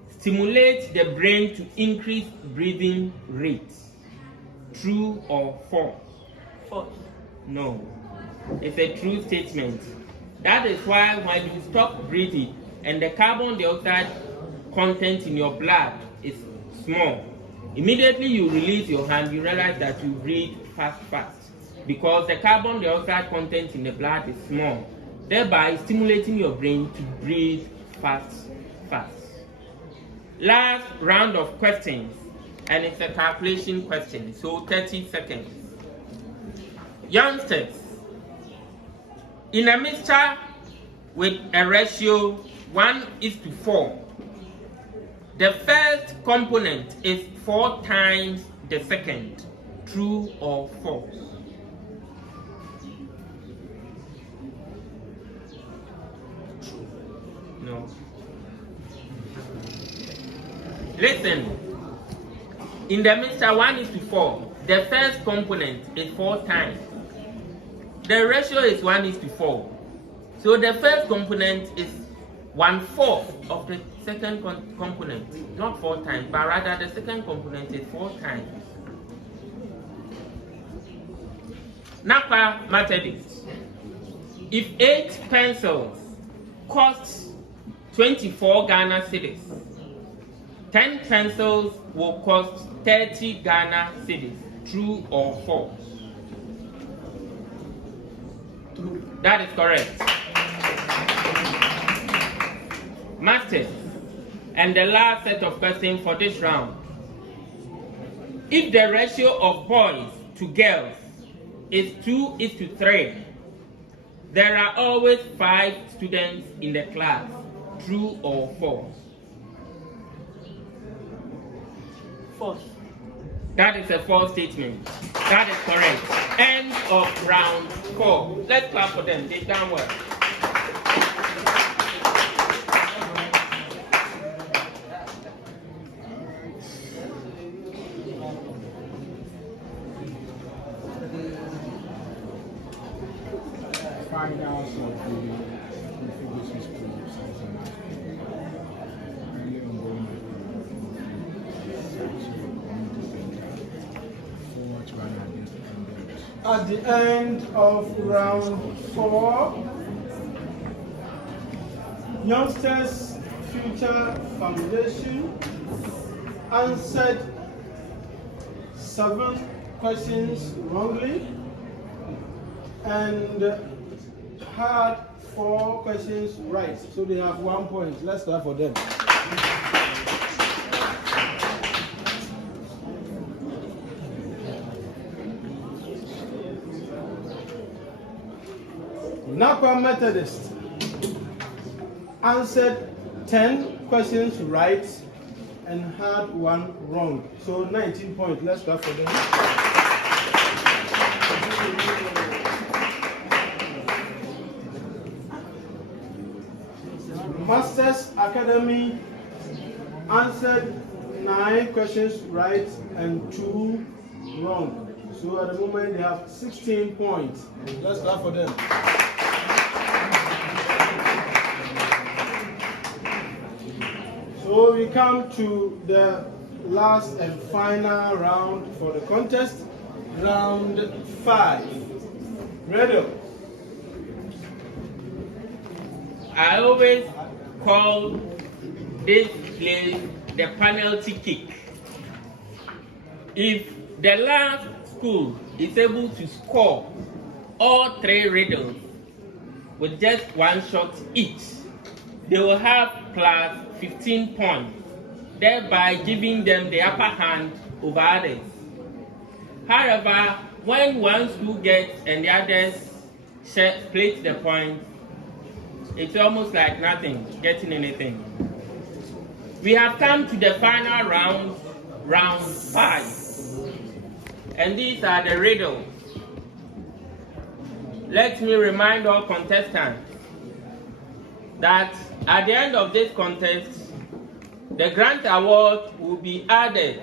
stimulates the brain to increase breathing rates. True or false? False. No. It's a true statement. That is why when you stop breathing and the carbon dioxide content in your blood is small, immediately you release your hand, you realize that you breathe fast, because the carbon dioxide content in the blood is small, thereby stimulating your brain to breathe fast. Last round of questions, and it's a calculation question, so 30 seconds. Youngsters, in a mixture with a ratio 1:4, the first component is 4 times the second. True or false? No. Listen, in the mixture 1:4, the first component is 4 times. The ratio is 1:4. So the first component is 1/4 of the second component, not 4 times, but rather the second component is 4 times. Narkwa Methodist. If 8 pencils cost 24 Ghana cedis, 10 pencils will cost 30 Ghana cedis. True or false? True. That is correct. Masters, and the last set of questions for this round. If the ratio of boys to girls is 2:3, there are always 5 students in the class. True or false? False. That is a false statement. That is correct. End of round 4. Let's clap for them. They've done well. Finals of the Methodist School of Science and Maths. Early ongoing At the end of round 4, Youngsters Future Foundation answered 7 questions wrongly and had 4 questions right. So they have 1 point. Let's clap for them. Narkwa Methodist answered 10 questions right and had 1 wrong. So 19 points. Let's clap for them. Masters Academy answered 9 questions right and 2 wrong. So at the moment they have 16 points. Let's clap for them. So we come to the last and final round for the contest, round 5. Riddle. I always call this play the penalty kick. If the last school is able to score all 3 riddles with just 1 shot each, they will have plus 15 points, thereby giving them the upper hand over others. However, when one school gets and the others split the points, it's almost like nothing, getting anything. We have come to the final round, round 5. And these are the riddles. Let me remind all contestants that at the end of this contest, the grant award will be added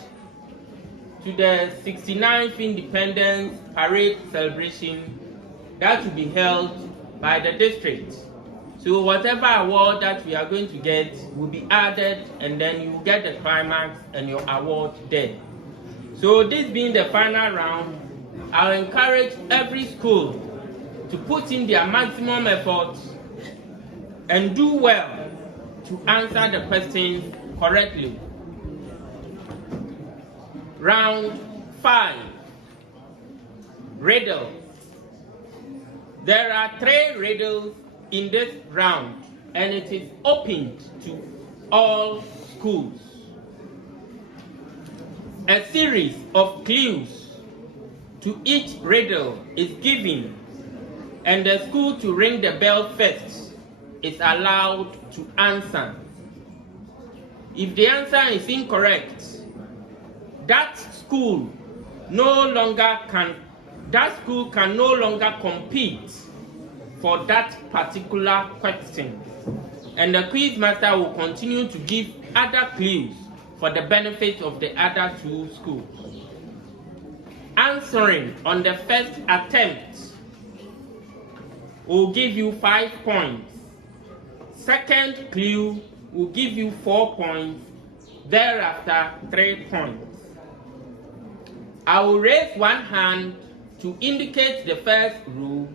to the 69th Independence Parade celebration that will be held by the district. So whatever award that we are going to get will be added, and then you will get the climax and your award there. So this being the final round, I'll encourage every school to put in their maximum effort and do well to answer the questions correctly. Round 5. Riddle. There are 3 riddles in this round, and it is open to all schools. A series of clues to each riddle is given, and the school to ring the bell first is allowed to answer. If the answer is incorrect, that school can no longer compete for that particular question, and the quiz master will continue to give other clues for the benefit of the other 2 schools. Answering on the first attempt will give you 5 points. Second clue will give you 4 points. Thereafter, 3 points. I will raise one hand to indicate the first rule,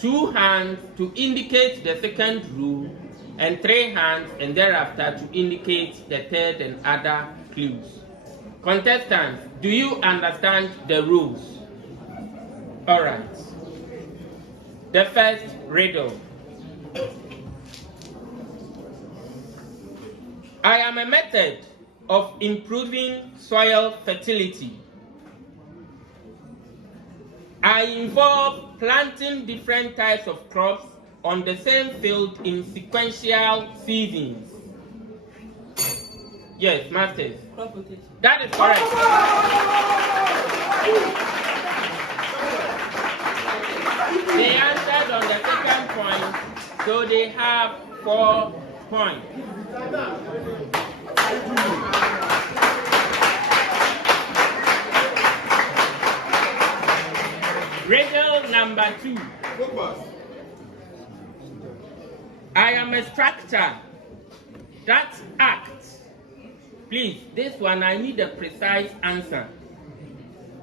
2 hands to indicate the second rule, and 3 hands and thereafter to indicate the third and other clues. Contestants, do you understand the rules? All right. The first riddle. I am a method of improving soil fertility. I involve planting different types of crops on the same field in sequential seasons. Yes, masters. Crop rotation. That is correct. They answered on the second point, so they have 4 points. Riddle number 2. I am a structure that acts. Please, this one I need a precise answer.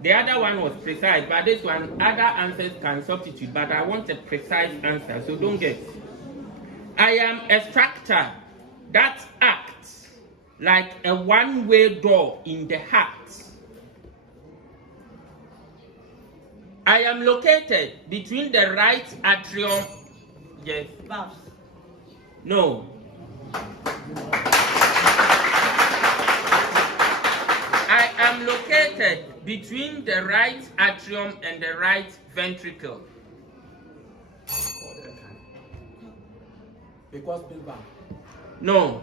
The other one was precise, but this one, other answers can substitute, but I want a precise answer, so don't guess. I am a structure that acts like a one-way door in the heart. I am located between the right atrium. Yes. Valves. No. I am located between the right atrium and the right ventricle. Because big bang. No.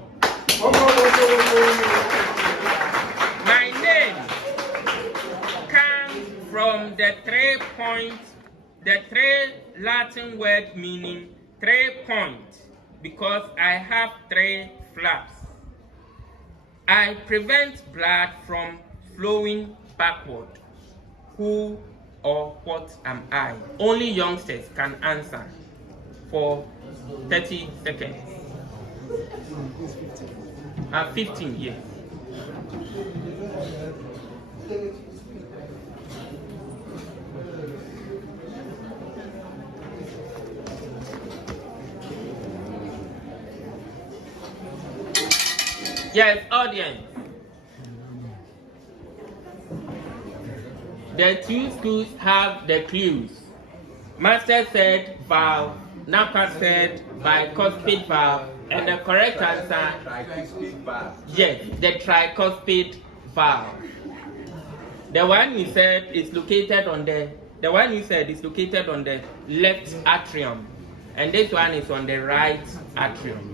My name comes from the 3 points, the 3 Latin word meaning 3 points, because I have 3 flaps. I prevent blood from flowing backward. Who or what am I? Only youngsters can answer for 30 seconds. 15 years. Yes, audience. The 2 schools have the clues. Master said valve, Narkwa said bicuspid valve, and the correct answer, yes, the tricuspid valve. The one you said is located on the left atrium, and this one is on the right atrium.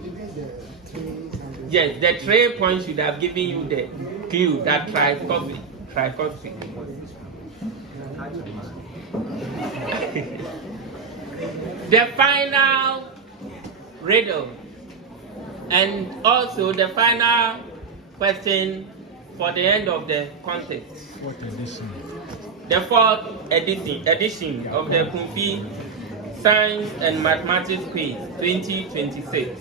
Yes, the 3 points should have given you the clue that tricuspid. The final riddle and also the final question for the end of the contest. The 4th edition of the Ekumfi Science and Mathematics Quiz 2026.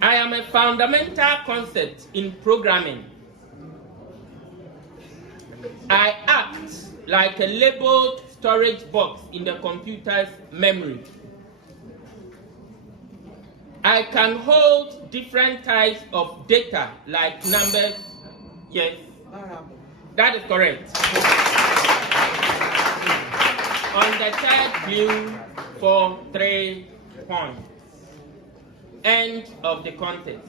I am a fundamental concept in programming. I act like a labeled storage box in the computer's memory. I can hold different types of data like numbers. Yes, that is correct. On the 3rd clue for 3 points. End of the contest.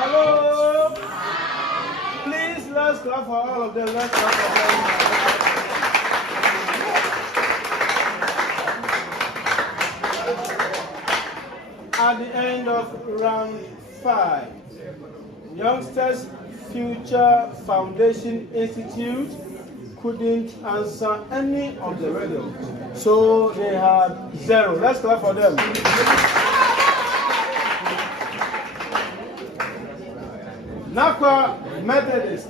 Hello? Please, let's clap for all of them. Let's clap for them. At the end of round 5, Youngsters Future Foundation Institute couldn't answer any of the riddles, so they had 0. Let's clap for them. Narkwa Methodist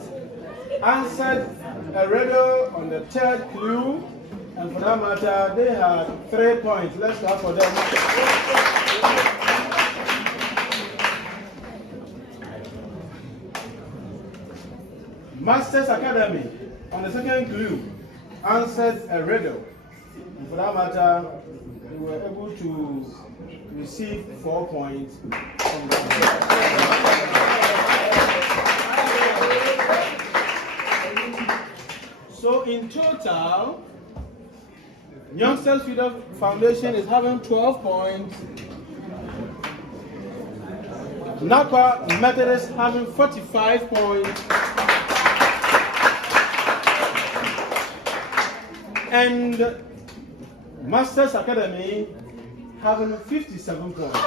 answered a riddle on the third clue, and for that matter, they had 3 points. Let's clap for them. Masters Academy on the second clue answered a riddle, and for that matter, they were able to receive 4 points from the So in total, Youngsters Future Foundation is having 12 points. Narkwa Methodist having 45 points. And Masters Academy having 57 points.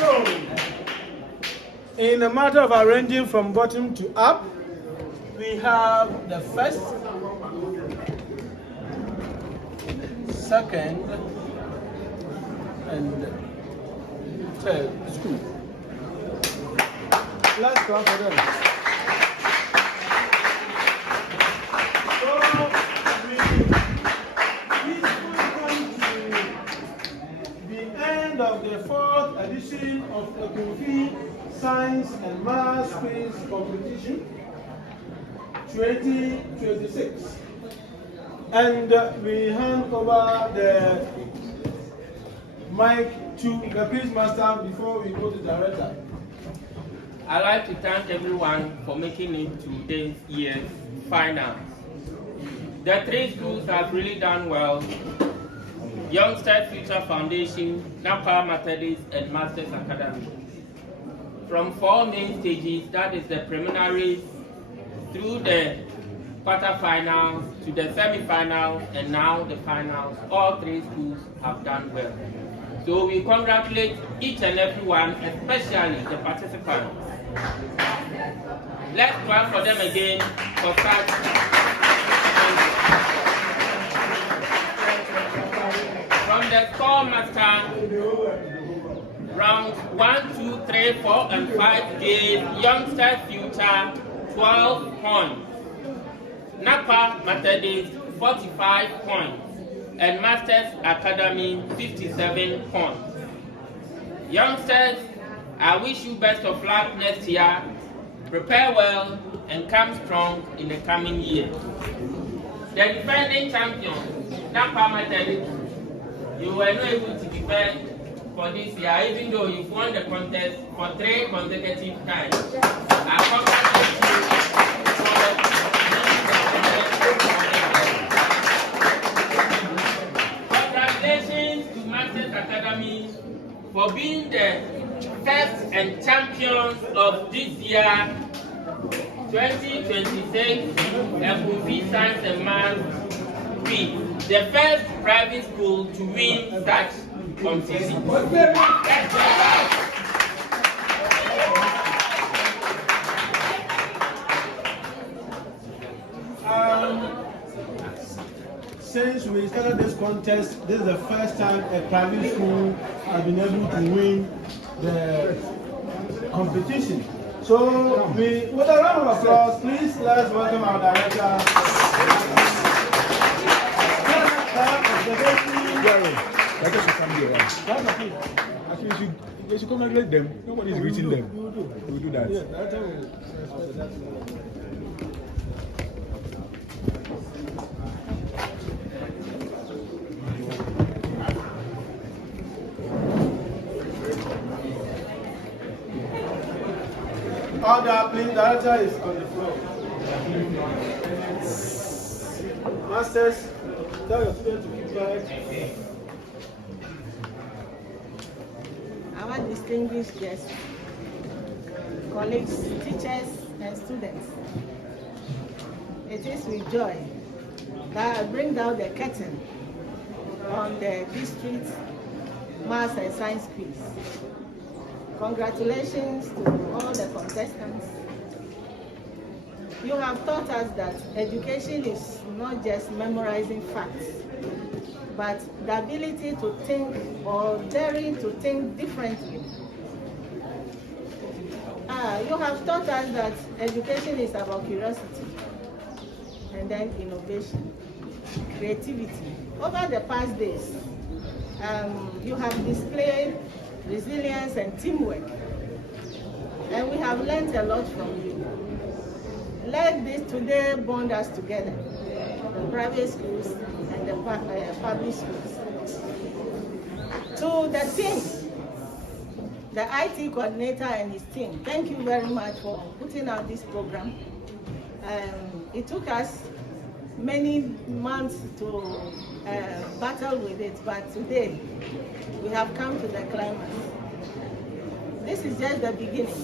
So, in a matter of arranging from bottom to up, we have the first, second, and third school. Let's clap for them. So, we come to the end of the 4th edition of Ekumfi Science and Maths Quiz Competition 2026. And we hand over the mic to the quiz master before we go to the director. I'd like to thank everyone for making it to this year's finals. The 3 schools have really done well. Youngsters Future Foundation, Narkwa Methodist, and Masters Academy. From 4 main stages, that is the preliminaries, through the quarterfinals, to the semi-finals, and now the finals, all 3 schools have done well. So we congratulate each and every one, especially the participants. Let's clap for them again for such. From the score master, rounds 1, 2, 3, 4, and 5 gave Youngsters Future 12 points, Narkwa Methodist 45 points, and Masters Academy 57 points. Youngsters, I wish you best of luck next year. Prepare well and come strong in the coming year. The defending champions, Narkwa Methodist, you were not able to defend for this year, even though you've won the contest for 3 consecutive times. I congratulate you for congratulations to Masters Academy for being the first and champions of this year 2026 Ekumfi Science and Maths Quiz, the first private school to win such competition. Since we started this contest, this is the first time a private school has been able to win the competition. So, with a round of applause, please let's welcome our director. Let us come here. Actually, you should congratulate them. Nobody is greeting them. We will do that. Order, please. Director is on the floor. Masters, tell your students to keep quiet. Our distinguished guests, colleagues, teachers, and students, it is with joy that I bring down the curtain on the district Maths and Science Quiz. Congratulations to all the contestants. You have taught us that education is not just memorizing facts, but the ability to think or daring to think differently. You have taught us that education is about curiosity and then innovation, creativity. Over the past days, you have displayed resilience and teamwork, and we have learned a lot from you. Let this today bond us together, the private schools and the public schools. To the team, the IT coordinator and his team, thank you very much for putting out this program. It took us many months to battle with it, but today we have come to the climax. This is just the beginning.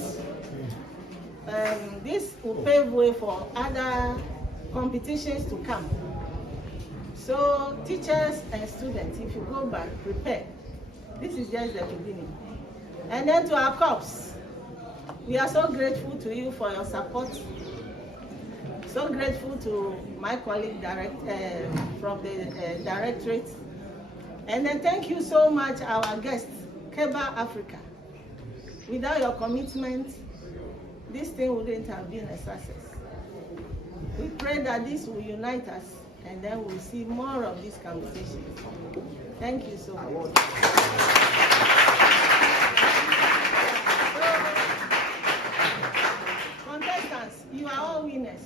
This will pave way for other competitions to come. So teachers and students, if you go back, prepare. This is just the beginning. And then to our corps, we are so grateful to you for your support. So grateful to my colleague from the directorate. And then thank you so much, our guest, Keba Africa. Without your commitment, this thing wouldn't have been a success. We pray that this will unite us, and then we'll see more of these conversations. Thank you so much. Contestants, you are all winners,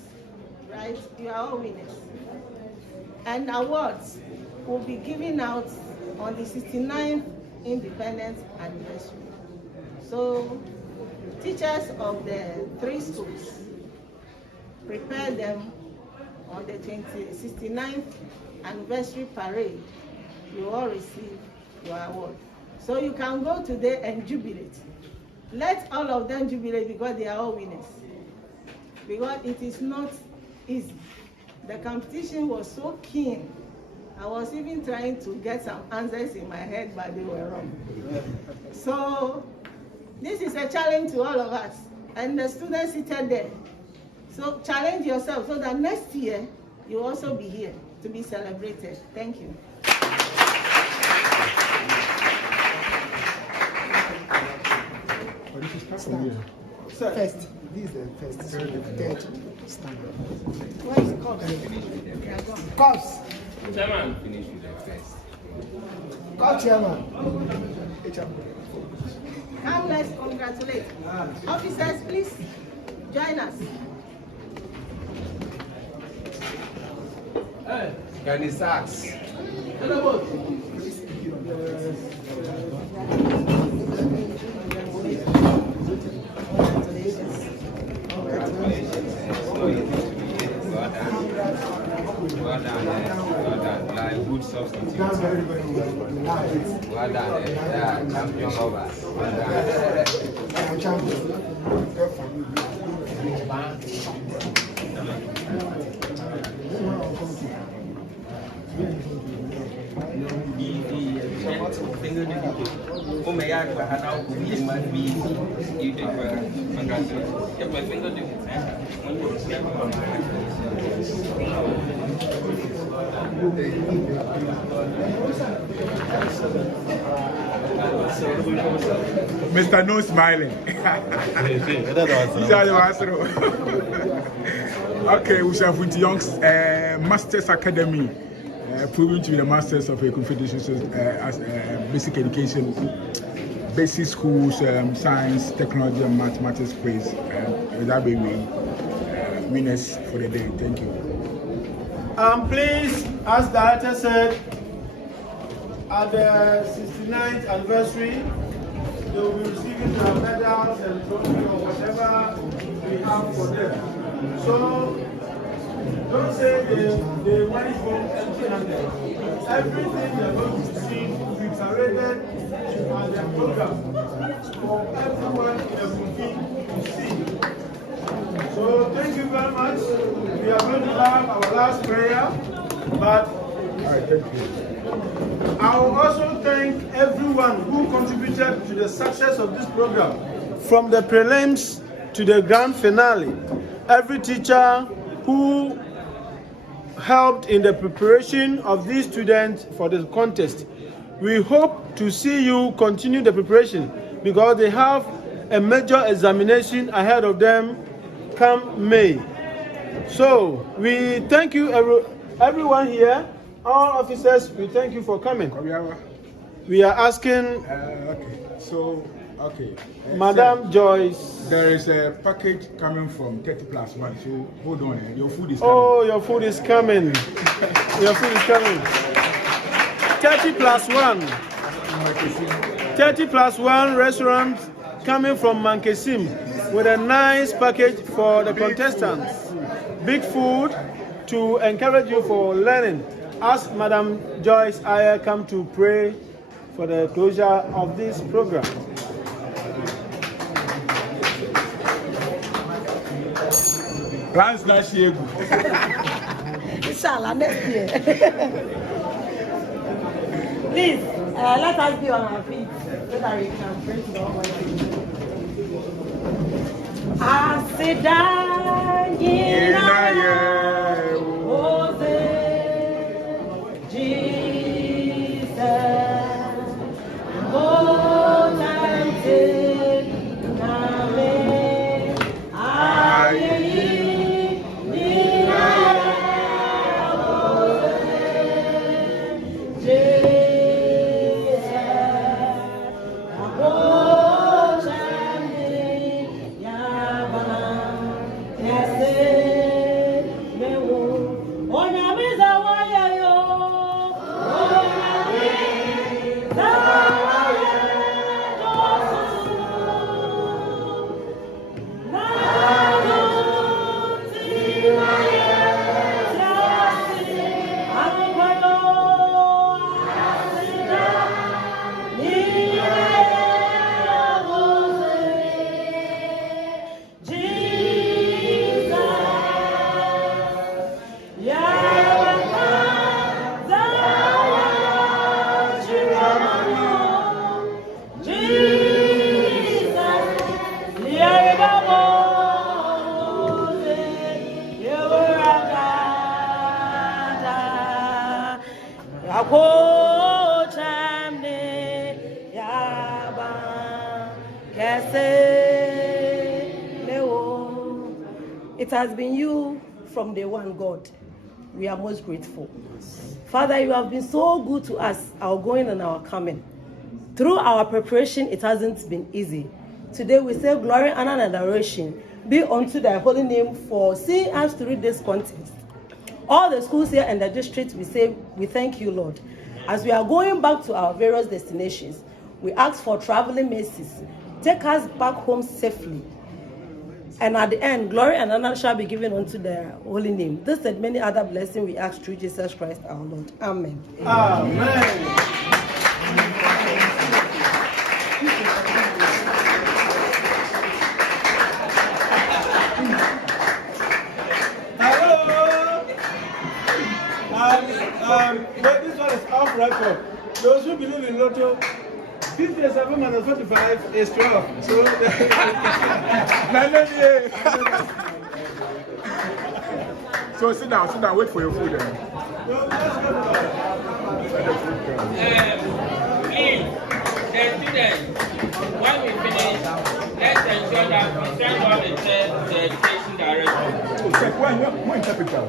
right? You are all winners. And awards will be given out on the 69th Independence Anniversary. So, teachers of the 3 schools, prepare them on the 69th Anniversary Parade. You all receive your award. So you can go today and jubilate. Let all of them jubilate because they are all winners. Because it is not easy. The competition was so keen. I was even trying to get some answers in my head, but they were wrong. So this is a challenge to all of us. And the students seated there. So challenge yourself so that next year you'll also be here to be celebrated. Thank you. First, this is the first, so the third standard. Where is Cops? Cops! Chairman. Finish with the first. Cop chairman. Come, let's congratulate. Officers, please join us. Kenny Sachs. Well done. Like good substitute. Well done. Yeah, champion over. Well done. Oh my God, I had now be my you did congratulations. Get my finger doing Mr. No Smiling. Okay, we shall with Young's Masters Academy, proving to be the Masters of Ekumfi as basic education, basic schools, science, technology, and mathematics quiz. That be winners for the day. Thank you. Please, as the director said, at the 69th anniversary, they will be receiving their medals and trophy or whatever we have for them. So, don't say they went home empty-handed. Everything they're going to see will be paraded at their program for everyone in Ekumfi to see. So, thank you very much. We are going to have our last prayer, but I will also thank everyone who contributed to the success of this program, from the prelims to the grand finale. Every teacher who helped in the preparation of these students for the contest. We hope to see you continue the preparation because they have a major examination ahead of them come May. So we thank you, everyone here, all officers, we thank you for coming. We are asking Madam Joyce. There is a package coming from 30+1, so hold on, your food is coming. Oh, your food is coming. Your food is coming. 30+1. 30+1 restaurant coming from Mankesim with a nice package for the contestants. Big food to encourage you for learning. Ask Madam Joyce Ayer come to pray for the closure of this program. Plans last year. Inshallah, next year. Please, let us be on our feet so that we can pray to the Almighty. It has been you from day one, God. We are most grateful. Father, you have been so good to us, our going and our coming. Through our preparation, it hasn't been easy. Today we say glory, honor, and adoration be unto thy holy name for seeing us through this contest. All the schools here in the district, we say we thank you, Lord. As we are going back to our various destinations, we ask for traveling mercies. Take us back home safely. And at the end, glory and honor shall be given unto their holy name. This and many other blessings we ask through Jesus Christ our Lord. Amen. Amen. But this one is off record. Those who believe in Lotto, 57 minus 45 is 12. So, so sit down, wait for your food. Please, the students, when we finish, let's ensure that we send all the education director. One capital.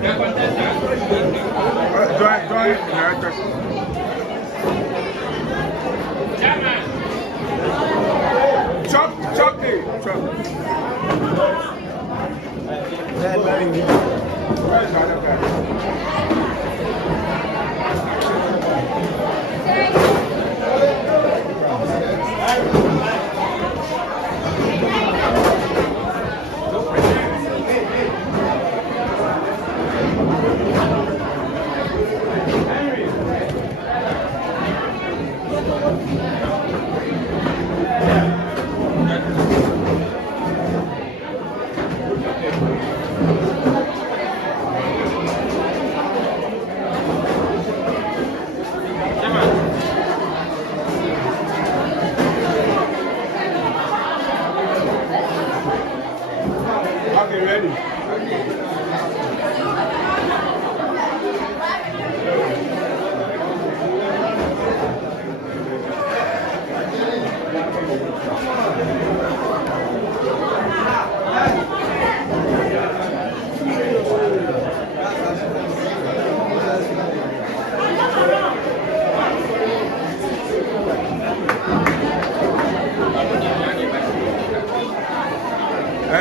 The contestant. Chop it.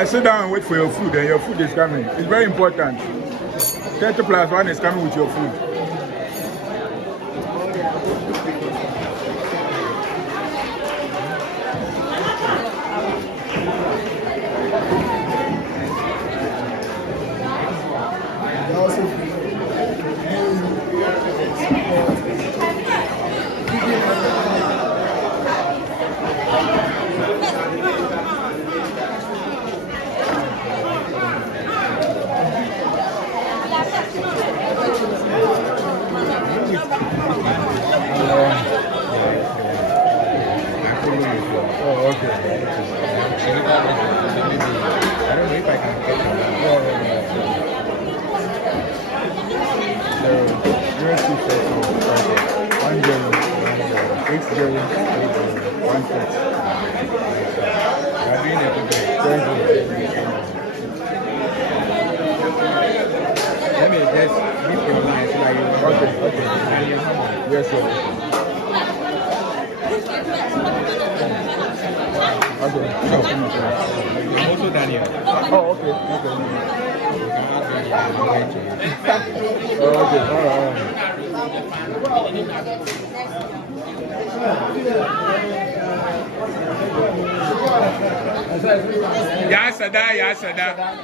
Sit down and wait for your food, and your food is coming. It's very important. 30 plus 1 is coming with your food. Yasada.